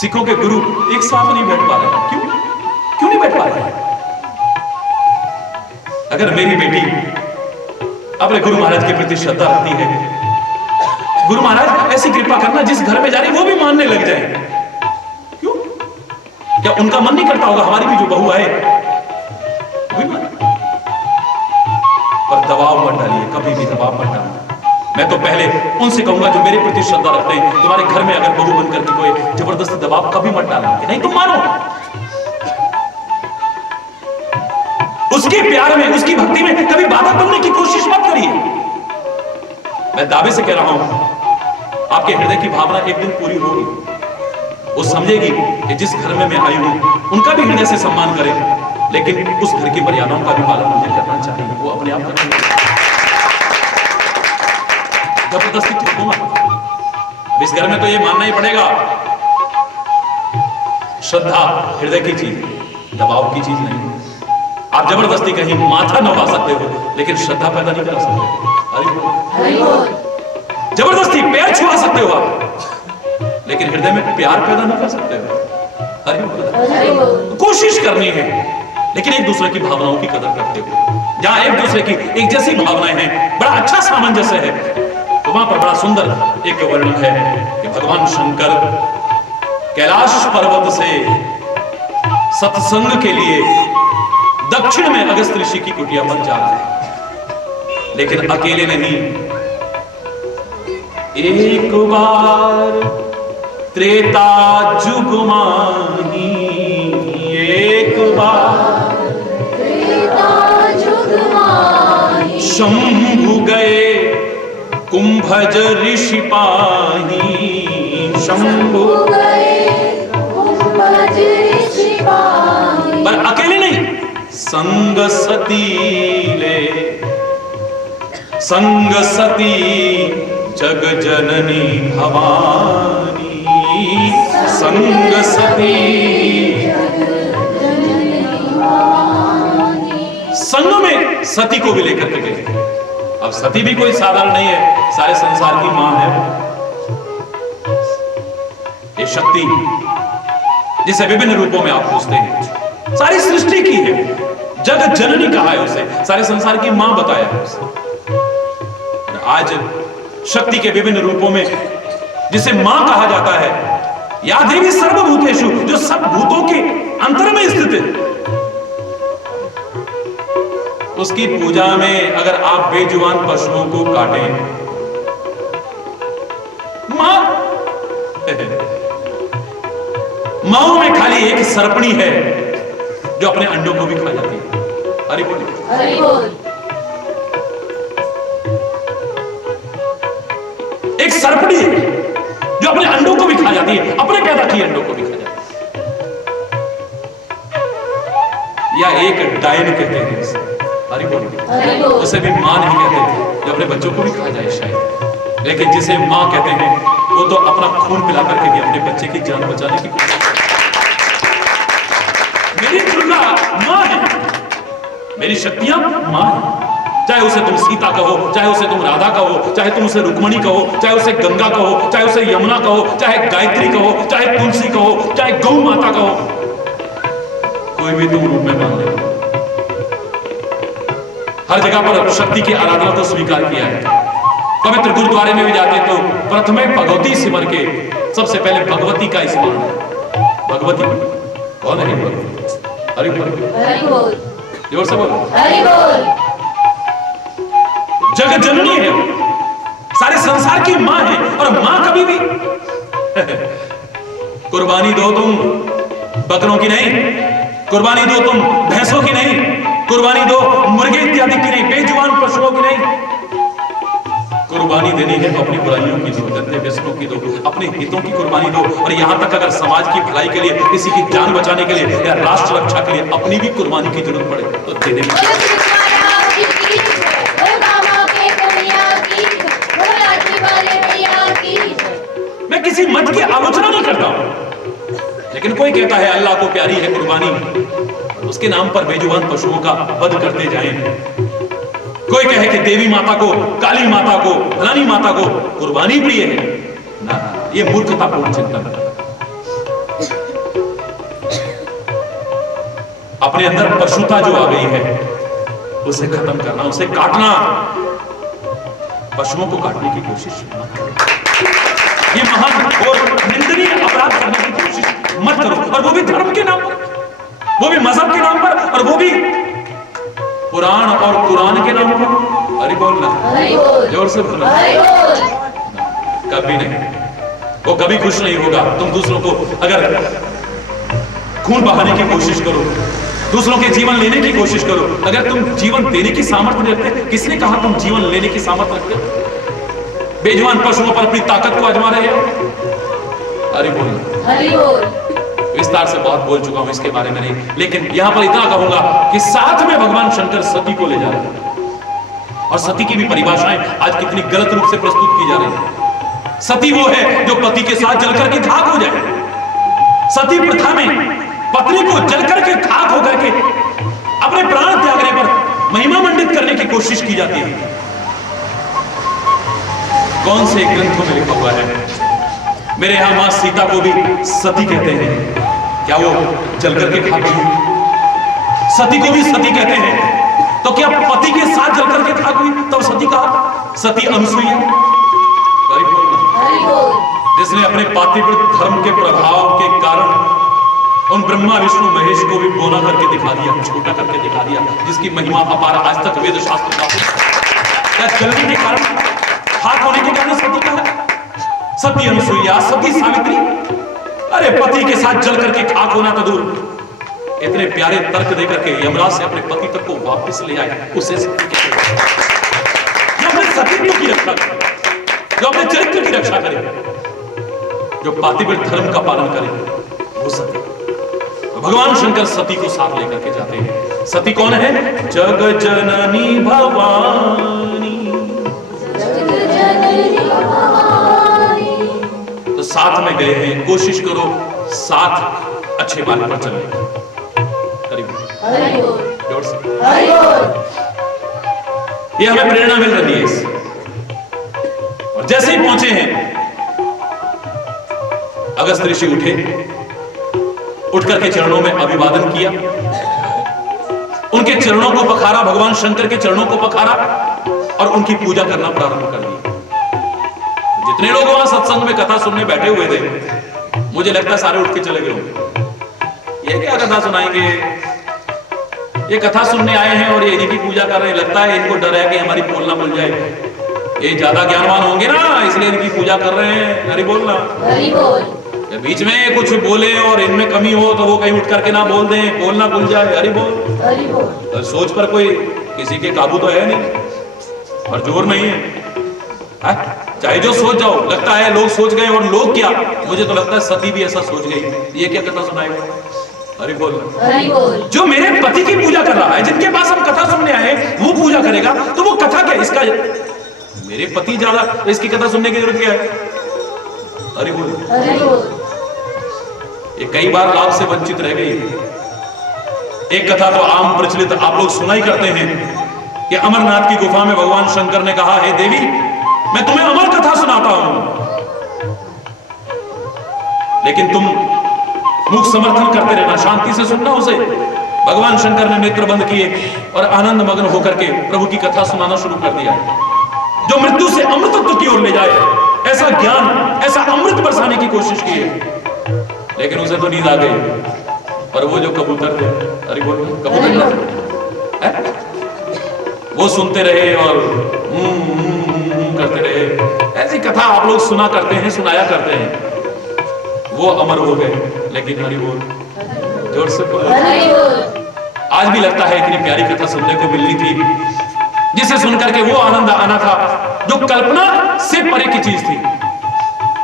सिखों के गुरु एक साथ नहीं बैठ पा रहे। क्यों नहीं बैठ पा रहे? अगर मेरी बेटी अपने गुरु महाराज के प्रति श्रद्धा रखती है, गुरु महाराज ऐसी कृपा करना जिस घर में जा रही वो भी मानने लग जाए। क्यों? क्या उनका मन नहीं करता होगा हमारी भी जो बहू आए वो भी माने? पर दबाव मत डालिए, कभी भी दबाव मत डालिए। मैं तो पहले उनसे कहूंगा जो मेरे प्रति श्रद्धा रखते हैं, तुम्हारे घर में अगर बहू बनकर के कोई जबरदस्ती दबाव कभी मत डालना, नहीं तुम मानो। उसके प्यार में, उसकी भक्ति में कभी बाधा बनने की कोशिश मत करिए। मैं दावे से कह रहा हूं आपके हृदय की भावना एक दिन पूरी होगी। वो समझेगी कि जिस घर में मैं आई हूं उनका भी हृदय से सम्मान करें, लेकिन उस घर की मर्यादाओं का भी पालन मुझे करना चाहिए। वो अपने आप करेंगे। जबरदस्ती थोपो मत। इस घर में तो ये मानना ही पड़ेगा, श्रद्धा हृदय की चीज, दबाव की चीज नहीं। आप जबरदस्ती कहीं माथा नवा सकते हो, लेकिन श्रद्धा पैदा नहीं कर सकते। जबरदस्ती पैर छुआ सकते हो आप, लेकिन हृदय में प्यार पैदा नहीं कर सकते हो। कोशिश करनी है, लेकिन एक दूसरे की भावनाओं की कदर करते हो। जहां एक दूसरे की एक जैसी भावनाएं हैं, बड़ा अच्छा सामंजस्य है, तो वहां पर बड़ा सुंदर एक वर्णन है कि भगवान शंकर कैलाश पर्वत से सत्संग के लिए दक्षिण में अगस्त्य ऋषि की कुटिया पर जा रहे हैं, लेकिन अकेले नहीं। एक बार त्रेता जुग माही, एक बार त्रेता जुग माही, शंभु गए कुंभज ऋषि पाही, शंभु गए कुंभज ऋषि पाही। पर अकेले नहीं, संग सती ले, संग सती जग जननी भवानी, संग सती सती को भी लेकर के गए। अब सती भी कोई साधारण नहीं है, सारे संसार की मां है। ये शक्ति जिसे विभिन्न रूपों में आप पूछते हैं, सारी सृष्टि की है, जग जननी कहा है उसे, सारे संसार की मां बताया है उसे। आज शक्ति के विभिन्न रूपों में जिसे मां कहा जाता है, या देवी सर्वभूतेषु, जो सब भूतों के अंतर में स्थित है, उसकी पूजा में अगर आप बेजुबान पशुओं को काटें, माओ में खाली एक सर्पणी है जो अपने अंडों को भी खा जाती है। हरि बोल, हरि बोल। एक सर्पणी है जो अपने अंडों को भी खा जाती है, अपने पैदा किए अंडों को भी खा जाती है। या एक डायन कहते हैं इसे, हरि बोल, उसे भी मां नहीं कहते, जो अपने बच्चों को भी खा जाए शायद, लेकिन जिसे मां कहते हैं वो तो अपना खून पिला करके भी अपने बच्चे की जान बचाने की कोशिश। मेरी दुर्गा मां है, मेरी शक्तियां मां है। चाहे उसे तुम सीता कहो, चाहे उसे तुम राधा कहो, चाहे तुम उसे रुक्मणी कहो, चाहे उसे गंगा कहो, चाहे उसे यमुना कहो, चाहे गायत्री कहो, चाहे तुलसी कहो, चाहे गौ माता कहो, कोई भी तुम रूप में मान ले। हर जगह पर शक्ति की आराधना को स्वीकार किया है। पवित्र गुरुद्वारे में भी जाते तो प्रथमे भगवती सिमर के, सबसे पहले भगवती का स्मरण। भगवती कौन है? हरि बोल, जोर से बोलो, हरि बोल। जगत जननी है, सारे संसार की मां है, और मां कभी भी कुर्बानी दो तुम बकरों की नहीं, कुर्बानी दो तुम भैंसों की नहीं, कुर्बानी दो मुर्गे इत्यादि की नहीं, बेजुबान पशुओं की नहीं। कुर्बानी देनी है तो अपनी बुराइयों की दो, गंदे व्यसनों की दो, अपने हितों की कुर्बानी दो, और यहां तक अगर समाज की भलाई के लिए, किसी की जान बचाने के लिए, या राष्ट्र रक्षा के लिए अपनी भी कुर्बानी की जरूरत पड़े तो दे देनी। मैं किसी मत की आलोचना नहीं करता हूं, लेकिन कोई कहता है अल्लाह को प्यारी है कुर्बानी, उसके नाम पर बेजुबान पशुओं का वध करते जाएं। कोई कहे कि देवी माता को, काली माता को, फलानी माता को कुर्बानी प्रिय है ना, ये मूर्खतापूर्ण चिंतन है। अपने अंदर पशुता जो आ गई है उसे खत्म करना, उसे काटना, पशुओं को काटने की कोशिश मत करो। ये महान और निंदनीय अपराध करने की कोशिश मत करो, और वो भी धर्म के नाम पर, वो भी मजहब के नाम पर, और वो भी कुरान और कुरान के नाम पर। हरि बोलना, जोर से बोलना, कभी नहीं। वो कभी खुश नहीं होगा। तुम दूसरों को अगर खून बहाने की कोशिश करो, दूसरों के जीवन लेने की कोशिश करो, अगर तुम जीवन देने की सामर्थ्य रखते, किसने कहा तुम जीवन लेने की सामर्थ्य रखते? बेजुबान पशुओं पर अपनी ताकत को आजमा रहे हो। हरि बोल, हरि बोल। विस्तार से बहुत बोल चुका हूं इसके बारे में नहीं, लेकिन यहां पर इतना कहूंगा कि साथ में भगवान शंकर सती को ले जा रहे हैं, और सती की भी परिभाषाएं आज कितनी गलत रूप से प्रस्तुत की जा रही है। सती वो है जो पति के साथ जलकर के खाक हो जाए। सती प्रथा में पत्नी को जलकर के खाक होकर के अपने प्राण त्यागने पर महिमा मंडित करने की कोशिश की जाती है। कौन से ग्रंथों में लिखा हुआ है? मेरे यहां मां सीता को भी सती कहते हैं, क्या वो जलकर के खाक हुई? सती को भी सती कहते हैं, तो क्या पति के साथ जलकर के खाक हुई तब सती कहा? सती अनुसुईया, जिसने अपने पातिव्रत धर्म के प्रभाव के कारण उन ब्रह्मा विष्णु महेश को भी बोला करके दिखा दिया, छोटा करके दिखा दिया, जिसकी महिमा अपार आज तक वेद शास्त्र का जलने के कारण, खाक होने के कारण सती कहा। सती अनुसुईया, सती सावित्री, अरे पति के साथ जल करके खाक होना तो दूर, इतने प्यारे तर्क देकर के यमराज से अपने पति तक को वापस ले आए, उसे सती कहते हैं। जो अपने सतीत्व की रक्षा करे, जो अपने चरित्र की रक्षा करे, जो पातिव्रत धर्म का पालन करे, वो सती। तो भगवान शंकर सती को साथ लेकर के जाते हैं। सती कौन है? जग जननी भवानी। तो साथ में गए हैं, कोशिश करो साथ अच्छे मार्ग पर चलने की। जोर से ये हमें प्रेरणा मिल रही है इससे। और जैसे ही पहुंचे हैं, अगस्त ऋषि उठे, उठ करके चरणों में अभिवादन किया, उनके चरणों को पखारा, भगवान शंकर के चरणों को पखारा और उनकी पूजा करना प्रारंभ कर दिया। जितने लोग वहां सत्संग में कथा सुनने बैठे हुए थे, मुझे लगता है सारे उठ के चले गए होंगे। ये क्या कथा सुनाएंगे, ये कथा सुनने आए हैं और ये इन्हीं की पूजा कर रहे हैं, लगता है इनको डर है कि हमारी पोल ना मिल जाए, ये ज्यादा ज्ञानवान होंगे ना, इसलिए इनकी पूजा कर रहे हैं। हरि बोलना, हरि बोल। बीच में कुछ बोले और इनमें कमी हो तो वो कहीं उठ करके ना बोल दें, बोलना भूल जाए। हरि बोल, हरि बोल। सोच पर कोई किसी के काबू तो है नहीं और जोर नहीं है, चाहे जो सोच जाओ। लगता है लोग सोच गए, और लोग क्या, मुझे तो लगता है सती भी ऐसा सोच गई। ये क्या कथा सुनाएगा? हरि बोल, हरि बोल। जो मेरे पति की पूजा कर रहा है, जिनके पास हम कथा सुनने आए, वो पूजा करेगा तो वो कथा क्या? इसका मेरे पति ज्यादा, तो इसकी कथा सुनने की जरूरत क्या है? हरि बोल, हरि बोल। ये कई बार लाभ से वंचित रह गई। एक कथा तो आम प्रचलित आप लोग सुना ही करते हैं कि अमरनाथ की गुफा में भगवान शंकर ने कहा, हे देवी, मैं तुम्हें अमर कथा सुनाता हूं, लेकिन तुम मुख समर्थन करते रहना, शांति से सुनना उसे। भगवान शंकर ने नेत्र बंद किए और आनंद मग्न होकर के प्रभु की कथा सुनाना शुरू कर दिया, जो मृत्यु से अमृतत्व की ओर ले जाए, ऐसा ज्ञान, ऐसा अमृत बरसाने की कोशिश की है। लेकिन उसे तो नींद आ गई। पर वो जो कबूतर थे, अरे बोल, कबूतर वो सुनते रहे और करते रहे। ऐसी कथा आप लोग सुना करते हैं, सुनाया करते हैं। वो अमर हो गए। लेकिन हरि बोल, जोर से बोल। आज भी लगता है इतनी प्यारी कथा सुनने को मिलनी थी, जिसे सुनकर के वो आनंद आना था जो कल्पना से परे की चीज थी।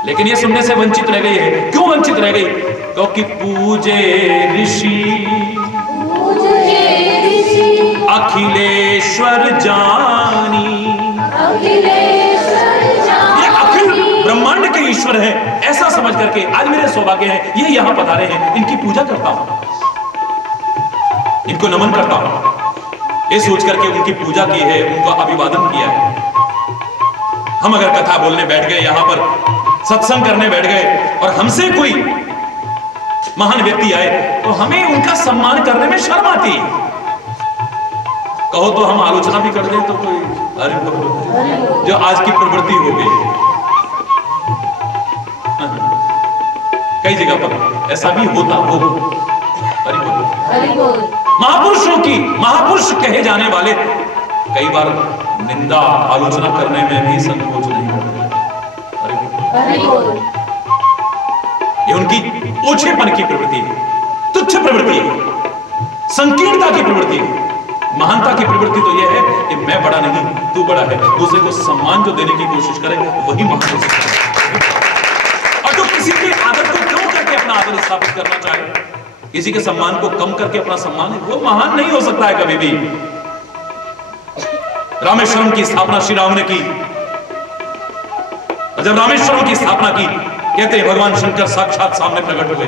लेकिन ये सुनने से वंचित रह गई है। क्यों वंचित रह गई? क्योंकि पूजे ऋषि अखिलेश्वर जानी, ये अखिल ब्रह्मांड के ईश्वर है, ऐसा समझ करके आज मेरे सौभाग्य है ये यहां पधारे हैं। इनकी पूजा करता हूं, इनको नमन करता हूं, ये सोच करके उनकी पूजा की है, उनका अभिवादन किया है। हम अगर कथा बोलने बैठ गए, यहां पर सत्संग करने बैठ गए और हमसे कोई महान व्यक्ति आए तो हमें उनका सम्मान करने में शर्म आती है। कहो तो हम आलोचना भी कर दें तो कोई, अरे जो आज की प्रवृत्ति हो गई कई जगह पर ऐसा भी होता हो। महापुरुषों की, महापुरुष कहे जाने वाले कई बार निंदा आलोचना करने में भी संकोच नहीं करते। ये उनकी ओछेपन की प्रवृत्ति है, तुच्छ प्रवृत्ति है, संकीर्णता की प्रवृत्ति है। महानता की प्रवृत्ति तो यह है कि मैं बड़ा नहीं, तू बड़ा है। दूसरे को सम्मान जो देने की कोशिश करे वही महान हो सकता है। और जो किसी के आदर को कम करके अपना आदर स्थापित करना चाहे, किसी के सम्मान को कम करके अपना सम्मान, वो महान नहीं हो सकता है कभी भी। रामेश्वरम की स्थापना श्री राम ने की। जब रामेश्वरम की स्थापना की, कहते हैं भगवान शंकर साक्षात सामने प्रकट हुए।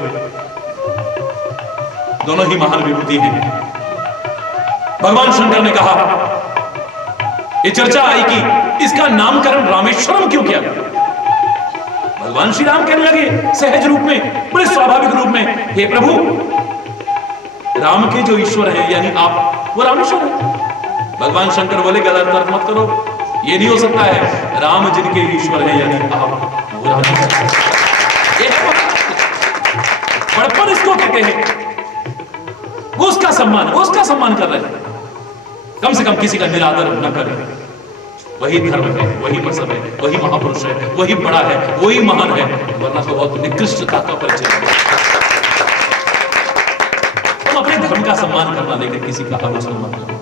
दोनों ही महान विभूति हैं। भगवान शंकर ने कहा, ये चर्चा आई कि इसका नामकरण रामेश्वरम क्यों किया? भगवान श्री राम कहने लगे सहज रूप में, बड़े स्वाभाविक रूप में, हे प्रभु, राम के जो ईश्वर हैं यानी आप, वो रामेश्वर है। भगवान शंकर बोले गलत अर्थ मत करो, ये नहीं हो सकता है। राम जिनके ईश्वर है यानी आप, वो रामेश्वर है। बड़पन इसको कहते हैं। वो उसका सम्मान, वो उसका सम्मान कर रहे हैं। कम से कम किसी का निरादर न करें। वही धर्म है, वही मजहब है, वही महापुरुष है, वही बड़ा है, वही महान है। वरना तो बहुत निकृष्टता का परिचय है। तुम अपने धर्म का सम्मान करना, लेकिन किसी का आलोचना मत करना।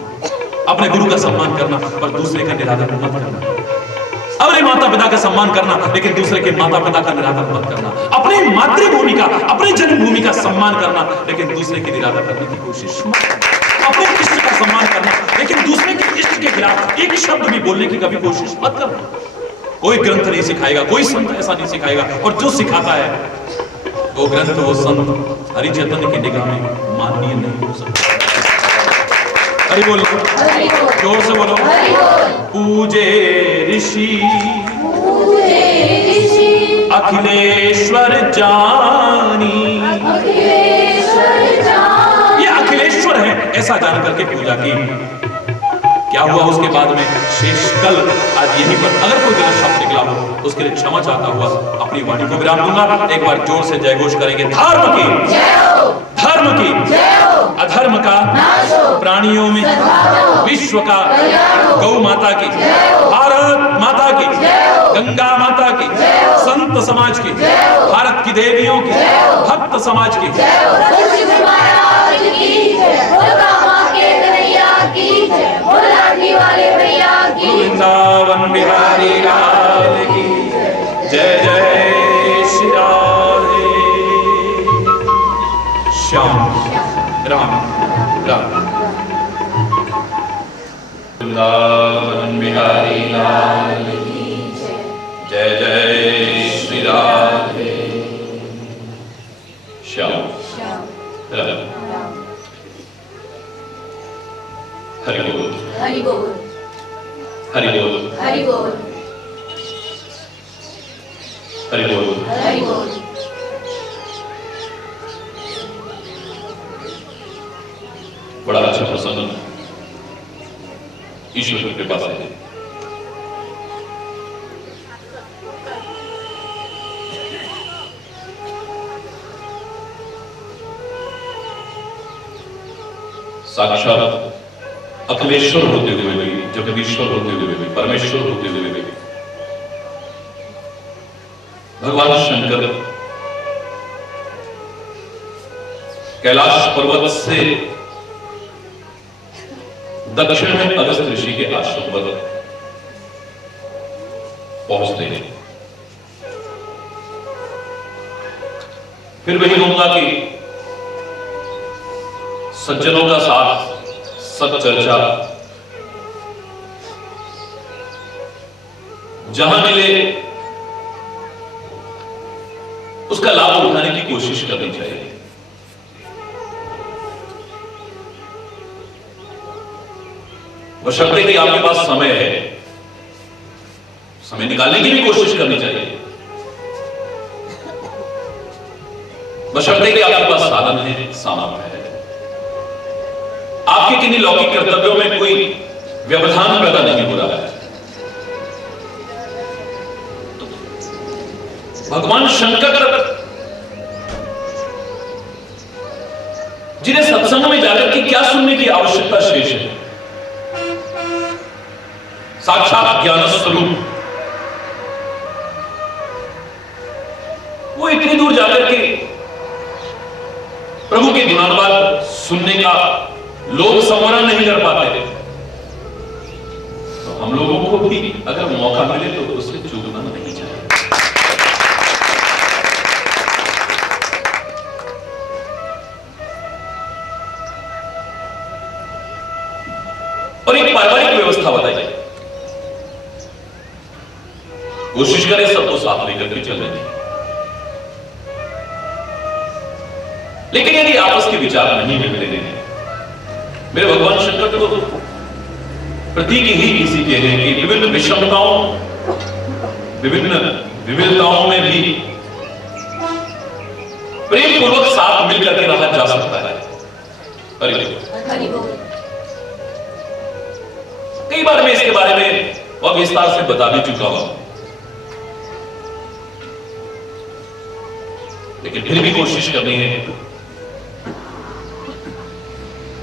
अपने गुरु का सम्मान करना पर दूसरे का निरादर मत करना। अपने माता पिता का सम्मान करना, लेकिन दूसरे के माता पिता का निरादर मत करना। अपनी मातृभूमि का, अपनी जन्मभूमि का सम्मान करना, लेकिन दूसरे की निरादर करने की कोशिश मत करना। अपने इष्ट का सम्मान करना, लेकिन दूसरे के इष्ट के खिलाफ एक शब्द भी बोलने की कभी कोशिश मत करना। कोई ग्रंथ नहीं सिखाएगा, कोई संत ऐसा नहीं सिखाएगा, और जो सिखाता है वो ग्रंथ, वो संत हरि चैतन्य की निगाह में माननीय नहीं हो सकता। हरि बोल, जोर से बोलो। पूजे ऋषि अखिलेश्वर जानी, ये अखिलेश्वर है ऐसा जान करके पूजा की। क्या हुआ उसके बाद में? शेष कल आज यहीं पर अगर कोई गलत शब्द निकला हो उसके लिए क्षमा चाहता हुआ अपनी वाणी को विराम दूंगा। एक बार जोर से जयघोष करेंगे। धर्म की, धर्म की, अधर्म का प्राणियों में, विश्व का, गौ माता की, भारत माता की, गंगा माता की, संत समाज की, भारत की देवियों की, भक्त समाज की, वृंदावन बिहारी लाल की जय। जय श्री राधे श्याम राम राम। वृंदावन बिहारी लाल की जय। जय श्री राधे श्याम राम। हरि बोल, हरि बोल, हरि बोल, हरि बोल, हरि बोल, हरि बोल। बड़ा अच्छा प्रसंग ईश्वर की कृपा से है। साक्षात अखिलेश्वर होते हुए भी, जगदीश्वर होते हुए भी, परमेश्वर होते हुए भी भगवान शंकर कैलाश पर्वत से दक्षिण में अगस्त ऋषि के आश्रम पर पहुंचते हैं। फिर वही कहूंगा कि सज्जनों का साथ, सत चर्चा जहां मिले उसका लाभ उठाने की कोशिश करनी चाहिए। बशर्ते कि आपके पास समय है, समय निकालने की भी कोशिश करनी चाहिए। बशर्ते कि आपके पास साधन है, सामर्थ्य है, आपके किन्हीं लौकिक कर्तव्यों में कोई व्यवधान पैदा नहीं हो रहा है। तो भगवान शंकर जिन्हें सत्संग में जाकर के क्या सुनने की आवश्यकता शेष है? साक्षात ज्ञान स्वरूप वो इतनी दूर जाकर के प्रभु के गुणानुवाद सुनने का लोग संवरण नहीं कर पाते। तो हम लोगों को भी अगर मौका मिले तो उससे चूकना नहीं चाहिए। और एक पारिवारिक व्यवस्था बताइए, कोशिश करें सबको साथ लेकर के चलने की। लेकिन यदि आपस के विचार नहीं मिलते हैं, मेरे भगवान शंकर तो प्रतीक ही इसी के हैं कि विभिन्न विषमताओं, विभिन्न विविधताओं में भी प्रेम पूर्वक साथ मिलकर के रहा जा सकता है। हरि बोल। कई बार मैं इसके बारे में बहुत विस्तार से बता भी चुका हूं, लेकिन फिर भी कोशिश करनी है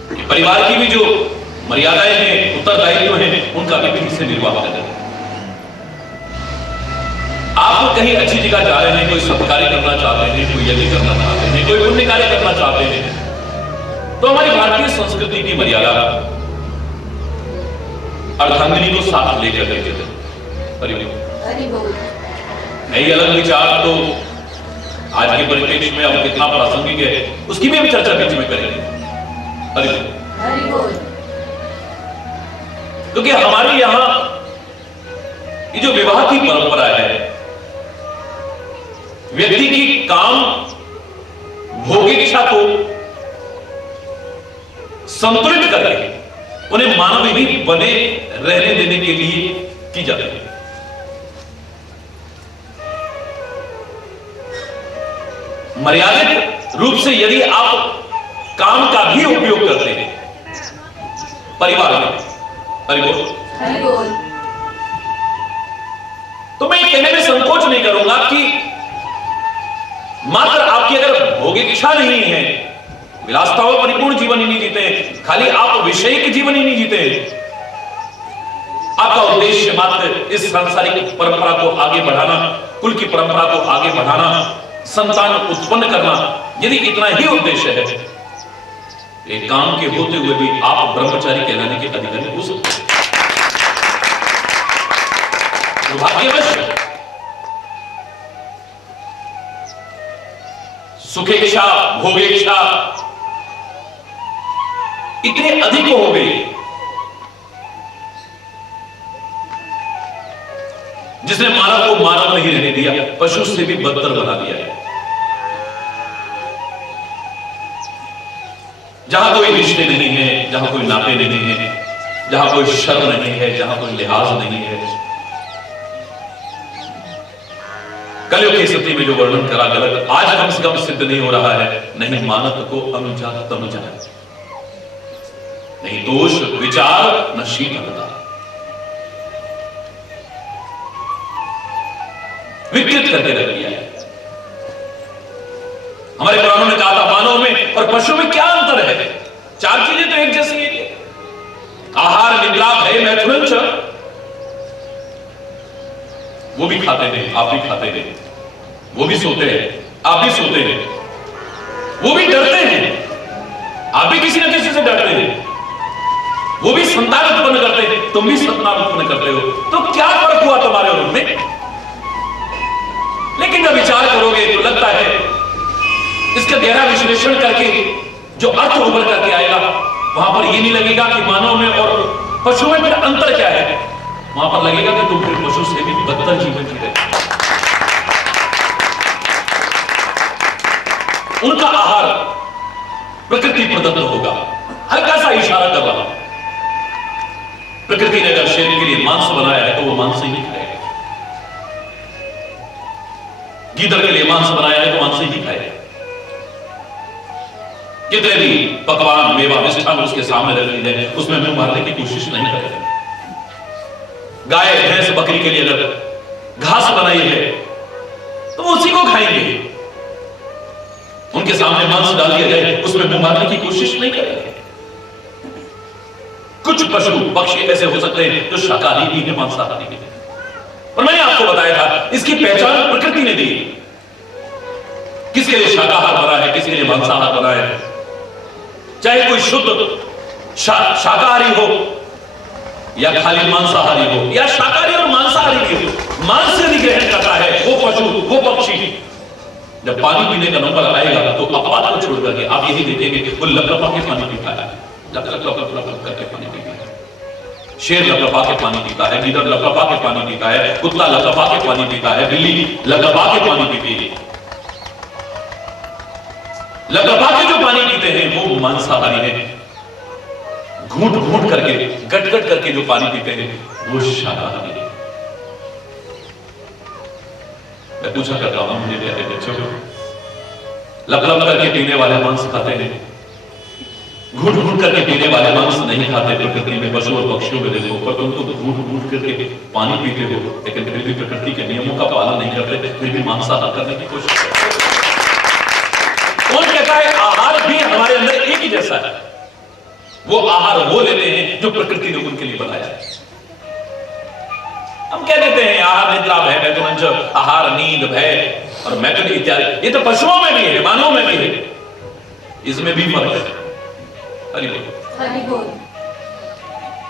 कि परिवार की भी जो मर्यादाएं हैं, उत्तरदायित्व हैं, उनका भी ठीक से निर्वाह करें। आप कहीं अच्छी जगह जा रहे हैं, कोई सत्कार्य करना चाहते हैं, कोई यज्ञ करना चाहते हैं, कोई पुण्य कार्य करना चाहते हैं, तो हमारी भारतीय संस्कृति की मर्यादा अर्धांगिनी को साथ लेकर के चले। नई अलग विचार तो आज के परिप्रेक्ष्य में अब कितना प्रासंगिक है उसकी भी हम चर्चा बीच में करेंगे। क्योंकि हमारे यहां ये जो विवाह की परंपरा है, व्यक्ति की काम भोगिक इच्छा को संतुलित करके उन्हें मानव ही बने रहने देने के लिए की जाती है। मर्यादित रूप से यदि आप काम का भी उपयोग करते हैं परिवार में, हरि बोल, तो मैं ये कहने में संकोच नहीं करूंगा कि मात्र आपकी अगर भौतिक इच्छा नहीं है, विलासताओं परिपूर्ण जीवन ही नहीं जीते हैं, खाली आप विषयिक जीवन ही नहीं जीते हैं, आपका उद्देश्य मात्र इस सांसारिक परंपरा को आगे बढ़ाना, कुल की परंपरा को आगे बढ़ाना, संतान उत्पन्न करना, यदि इतना ही उद्देश्य है, एक काम के होते हुए भी आप ब्रह्मचारी कहलाने के अधिकारी हो सकते हैं। दुर्भाग्यवश सुखेच्छा, भोगेच्छा इतने अधिक हो गई जिसने मानव को मानव नहीं रहने दिया, पशु से भी बदतर बना दिया है। जहां कोई रिश्ते नहीं है, जहां कोई नाते नहीं है, जहां कोई शर्म नहीं है, जहां कोई लिहाज नहीं है, कलयुग की स्थिति में जो वर्णन करा गलत आज कम से कम सिद्ध नहीं हो रहा है। नहीं मानत को अनुजा तनुजा, नहीं दोष विचार न शीतलता, विकृत करके रख दिया है। हमारे पुराणों ने कहा था मानव में और पशु में क्या अंतर है? चार चीजें तो एक जैसी है, आहार निद्रा भय मैथुन च, वो भी खाते हैं, आप भी खाते हैं, वो भी सोते हैं, आप भी सोते हैं, वो भी डरते हैं, आप भी किसी न किसी से डरते हैं, वो भी संतान उत्पन्न करते हैं, तुम भी संतान उत्पन्न करते हो, तो क्या फर्क हुआ तुम्हारे और उनमें? लेकिन जब विचार करोगे तो लगता है इसका गहरा विश्लेषण करके जो अर्थ उभर करके आएगा वहां पर यह नहीं लगेगा कि मानव में और पशु में फिर अंतर क्या है, वहां पर लगेगा कि तुम फिर पशु से भी बदतर जीवन जी रहे। उनका आहार प्रकृति प्रदत्त होगा, हल्का सा इशारा कर रहा हूं। प्रकृति ने अगर शरीर के लिए मांस बनाया है तो वो मांस ही नहीं खाएगा, गीदड़ के लिए मांस बनाया है तो मांस ही नहीं खाएगा। कितने भी पकवान मेवा मिष्ठान उसके सामने रख दी जाए उसमें मुंह मारने की कोशिश नहीं करेगा। गाय भैंस बकरी के लिए अगर घास बनाई है तो वो उसी को खाएंगे, उनके सामने मांस डाल दिया जाए उसमें मुंह मारने की कोशिश नहीं करेंगे। कुछ पशु पक्षी ऐसे हो सकते हैं जो शाकाहारी भी है, मांसाहारी भी है, और मैंने आपको बताया था इसकी पहचान प्रकृति ने दी। किसके लिए शाकाहार बना है, किसके लिए मांसाहार बना है, चाहे कोई शुद्ध शाकाहारी हो या खाली मांसाहारी हो या शाकाहारी और मांसाहारी भी हो, मांस यदि ग्रहण करता है वो पशु वो पक्षी, जब पानी पीने का नंबर आएगा तो अपवाद को छोड़ करके आप यही देखेंगे वो लपलपा के पानी पीता है, लप करके पानी पीता है, शेर लपलपा के पानी पीता है, गीदड़ लपलपा के पानी पीता है, कुत्ता लपलपा के पानी पीता है, बिल्ली लपलपा के पानी पीती है। लपलपा के जो पानी पीते हैं वो मांसाहारी है, घूंट घूंट करके गट गट करके जो पानी पीते हैं वो शाकाहारी है। मैं पूछा करता हूं मुझे प्यारे बच्चों, लप करके पीने वाले मांस खाते हैं, घूट घूट करके पीने वाले मांस नहीं खाते। प्रकृति में पशु और पक्षियों में देखो, पर तुम तो घूट घूट करके पानी पीते हो, लेकिन फिर भी प्रकृति के नियमों का पालन नहीं करते, फिर भी मांसाहार करने की कोशिश करते। कौन कहता है आहार भी हमारे अंदर एक ही जैसा है? वो आहार वो लेते हैं जो प्रकृति ने उनके लिए बनाया है। हम कह देते हैं आहार निद्रा भय मैथुन, आहार नींद भय और मैथुन इत्यादि, ये तो पशुओं में भी है, मानवों में भी है, इसमें भी फर्क है। हरि बोल।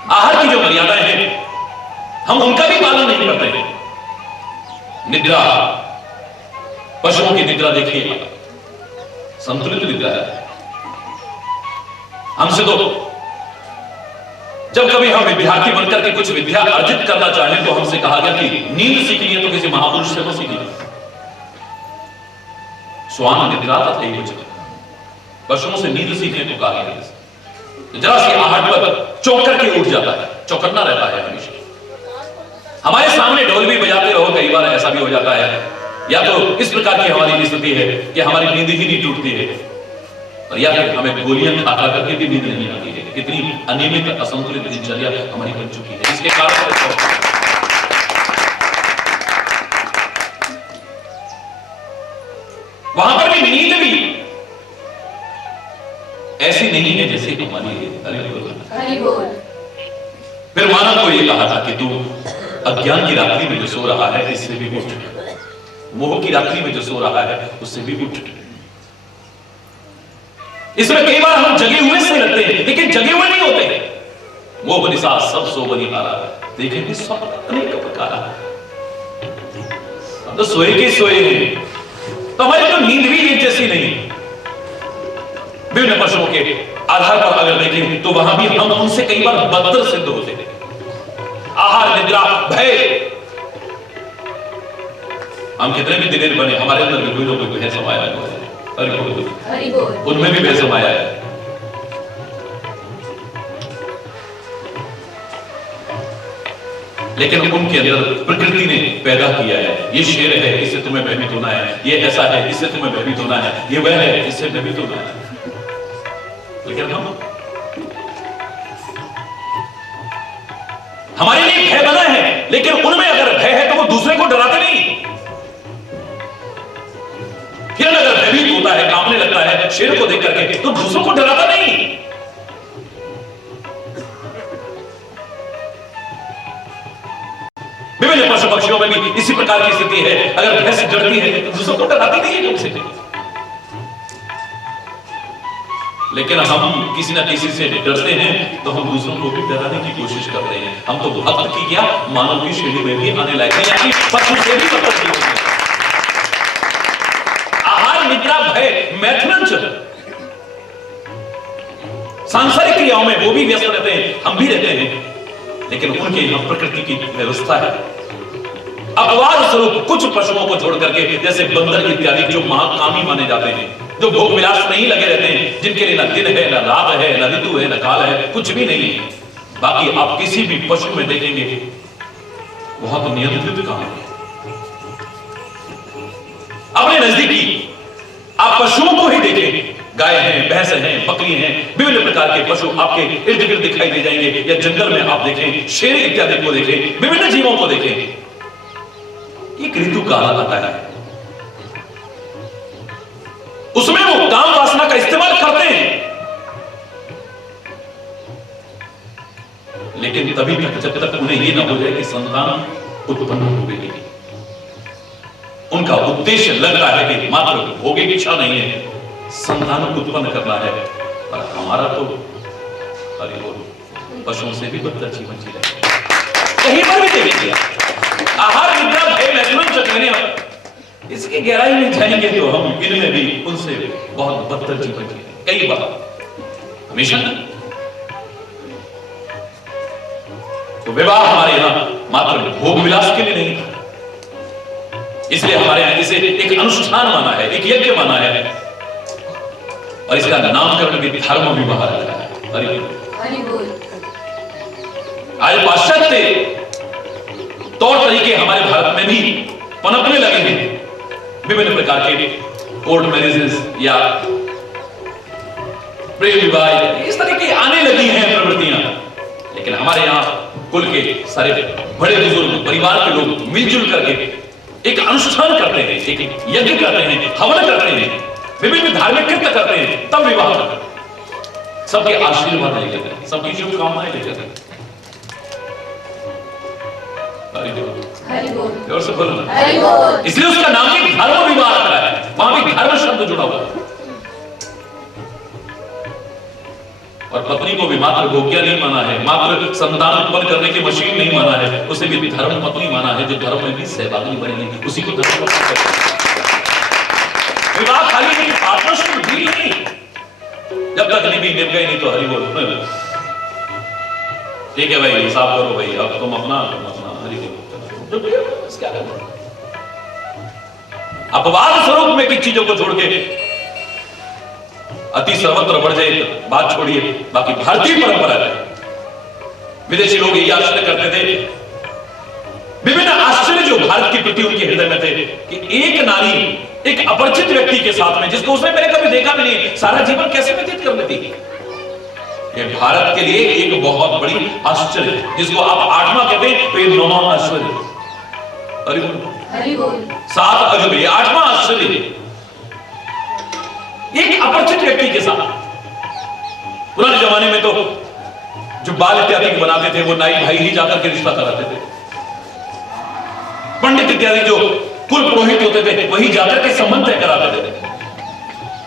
आहार की जो मर्यादाएं हैं हम उनका भी पालन नहीं करते हैं। निद्रा, पशुओं की निद्रा देखिए संतुलित निद्रा है। हमसे तो जब कभी हम विद्यार्थी बनकर के कुछ विद्या अर्जित करना चाहें तो हमसे कहा गया कि नींद सीखनी है तो किसी महापुरुष से तो सीखी। स्वान निद्रा तथा पशुओं से नींद सीखने को कहा गया। जरा सी आहट पर चौंक करके उठ जाता है, चौकन्ना रहता है हमेशा। हमारे सामने ढोल भी बजाते रहो, कई बार ऐसा भी हो जाता है, या तो इस प्रकार की हमारी स्थिति है कि हमारी नींद ही नहीं टूटती है, और या फिर हमें गोलियां खा खा करके भी नींद नहीं आती है। इतनी अनियमित असंतुलित दिनचर्या हमारी बन चुकी है, इसके कारण वहां पर भी नींद भी ऐसी नहीं है जैसे हमारी हरि बोल। फिर मानव को यह कहा था कि तू अज्ञान की रात्रि में जो सो रहा है इससे भी उठ, मोह की रात्रि में जो सो रहा है उससे भी उठ। इसमें कई बार हम जगे हुए से लगते हैं, लेकिन जगे हुए नहीं होते। मोह बनिसा सब सो बनी हारा, देखेंगे सब अनेक प्रकार। हम तो सोए के सोए हैं, तो हमारी तो नींद भी एक जैसी नहीं। विभिन्न पशुओं के आधार पर अगर देखें तो वहां भी हम उनसे कई बार बदतर सिद्ध होते हैं। आहार, निद्रा, भय, हम कितने भी दिलेर बने, हमारे अंदर भी कोई ना कोई भय समाया है। हरि बोल। उनमें भी भय समाया है। लेकिन उनके अंदर प्रकृति ने पैदा किया है, ये शेर है इससे तुम्हें भयभीत होना है, ये ऐसा है इससे तुम्हें भयभीत होना है, ये वह है इससे भयभीत होना है। लेकिन हमारे लिए भय बना है, लेकिन उनमें अगर भय है तो वो दूसरे को डराते नहीं। हिरण अगर भयभीत होता है, कांपने लगता है शेर को देख करके, तो दूसरों को डराता नहीं। विभिन्न पशु पक्षियों में भी इसी प्रकार की स्थिति है। अगर भैंस डरती है तो दूसरों को डराती नहीं है तुमसे। लेकिन हम किसी ना किसी से डरते हैं तो हम दूसरों को भी डराने की कोशिश करते हैं। हम तो भक्त की क्या, मानव की श्रेणी में भी आने लायक है, यानी पशु से भी बदतर होते हैं। आहार, निद्रा, भय, मैथुन, सांसारिक क्रियाओं में वो भी व्यस्त रहते हैं, हम भी रहते हैं। लेकिन उनके यहां प्रकृति की व्यवस्था है। अपवाद स्वरूप कुछ पशुओं को छोड़ करके, जैसे बंदर इत्यादि जो महाकामी माने जाते हैं, जो भोग विलास नहीं लगे रहते हैं, जिनके लिए ना दिन है, ना रात है, ना ऋतु है, ना काल है, कुछ भी नहीं है। बाकी आप किसी भी पशु में देखेंगे वहां तो नियंत्रित काम है। अपने नजदीकी आप पशुओं को ही देखें, गाय हैं, भैंस हैं, बकरी हैं, विभिन्न प्रकार के पशु आपके इर्द गिर्द दिखाई दे जाएंगे, या जंगल में आप देखें शेर इत्यादि को देखें, विभिन्न जीवों को देखें। एक ऋतु काल आता है, उसमें वो काम वासना का इस्तेमाल करते हैं, लेकिन तभी तक जब तक उन्हें यह ना हो जाए कि संतान उत्पन्न हो गई। उनका उद्देश्य लगता है कि मात्र भोग की इच्छा नहीं है, संतान उत्पन्न करना है। पर हमारा तो पशुओं से भी बदतर जीवन जी रहे हैं। कहीं पर भी देखिए आहार, निद्रा, भय, मैथुन, चक्र, इसकी गहराई में जाएंगे तो हम इनमें भी उनसे बहुत बदतर जीवन जी रहे हैं। कई बार, हमेशा नहीं। तो विवाह हमारे यहां मात्र भोग विलास के लिए नहीं था, इसलिए हमारे यहां इसे एक अनुष्ठान माना है, एक यज्ञ माना है, और इसका नामकरण भी धर्म विवाह रखा है। हरि बोल। आज पाश्चात्य तौर तरीके हमारे भारत में भी पनपने लगे हैं। विभिन्न प्रकार के कोर्ट मैरिजेस या प्रेम विवाह, इस तरह की आने लगी हैं प्रवृत्तियां। लेकिन हमारे यहां कुल के सारे बड़े बुजुर्ग परिवार के लोग मिलजुल करके एक अनुष्ठान करते हैं, एक यज्ञ करते हैं, हवन करते हैं, विभिन्न धार्मिक कृत्य करते हैं, तब विवाह करते हैं। सबके आशीर्वाद लेकर, सबकी शुभकामनाएं लेकर। और से बोलो, इसलिए उसका नाम भी धर्म विवाह रखा है, वहां भी धर्म शब्द जुड़ा हुआ है। और पत्नी को भी मात्र भोग्या नहीं माना है, मात्र संतान उत्पन्न करने की मशीन नहीं माना है, उसे भी धर्म पत्नी माना है, जो धर्म में भी सहभागी बनेगी, उसी को धर्म विवाह खाली नहीं, पार्टनरशिप भी नहीं। जब तक निभी निभ गई नहीं तो हरि बोल। ठीक है भाई, हिसाब करो भाई, अब तुम अपना हरि बोल। अपवाद स्वरूप में की चीजों को छोड़ के अति सर्वत्र बढ़ जाए बात छोड़िए, बाकी भारतीय परंपरा है। विदेशी लोग यही आश्चर्य करते थे, विभिन्न आश्चर्य जो भारत के प्रति उनके हृदय में थे कि एक नारी एक अपरिचित व्यक्ति के साथ में, जिसको उसने मैंने कभी देखा भी नहीं, सारा जीवन कैसे व्यतीत कर लेती। ये भारत के लिए एक बहुत बड़ी आश्चर्य, जिसको आप 8वां कहते हैं, तो ये 9वां आश्चर्य। हरि बोल। 7 अजूबे, 8वां आश्चर्य, एक अपरिचित व्यक्ति के साथ। पुराने जमाने में तो जो बाल इत्यादि बनाते थे वो नाई भाई ही जाकर के रिश्ता कराते थे। पंडित इत्यादि जो कुल पुरोहित होते थे वही जाकर के संबंध तय कराते थे।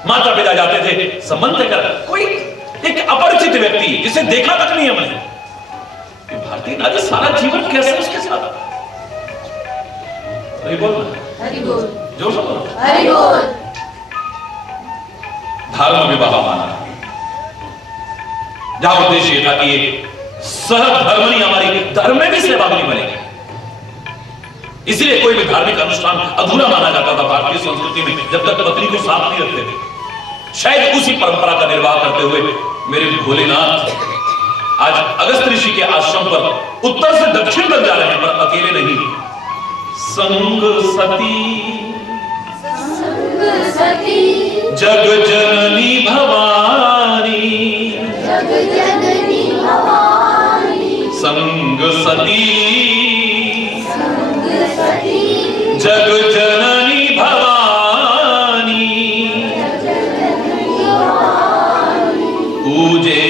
माता पिता जाते थे, संबंध तय करा। कोई एक अपरिचित व्यक्ति जिसे देखा तक नहीं हमने, भारतीय नारी सारा जीवन कैसे उसके साथ। हरि बोल, हरि बोल, जोर से बोलो, हरि बोल। धर्म विवाह माना, जहां उद्देश्य था कि सहधर्मनी हमारी धर्म में भी सहभागी बनेगी। इसलिए कोई भी धार्मिक अनुष्ठान अधूरा माना जाता था भारतीय संस्कृति में जब तक पत्नी को साथ नहीं रखते थे। शायद उसी परंपरा का निर्वाह करते हुए मेरे भोलेनाथ आज अगस्त ऋषि के आश्रम पर उत्तर से दक्षिण तक जा रहे हैं, पर अकेले नहीं। संग सती जग जननी भवानी, संग सती जग जननी भवानी, पूजे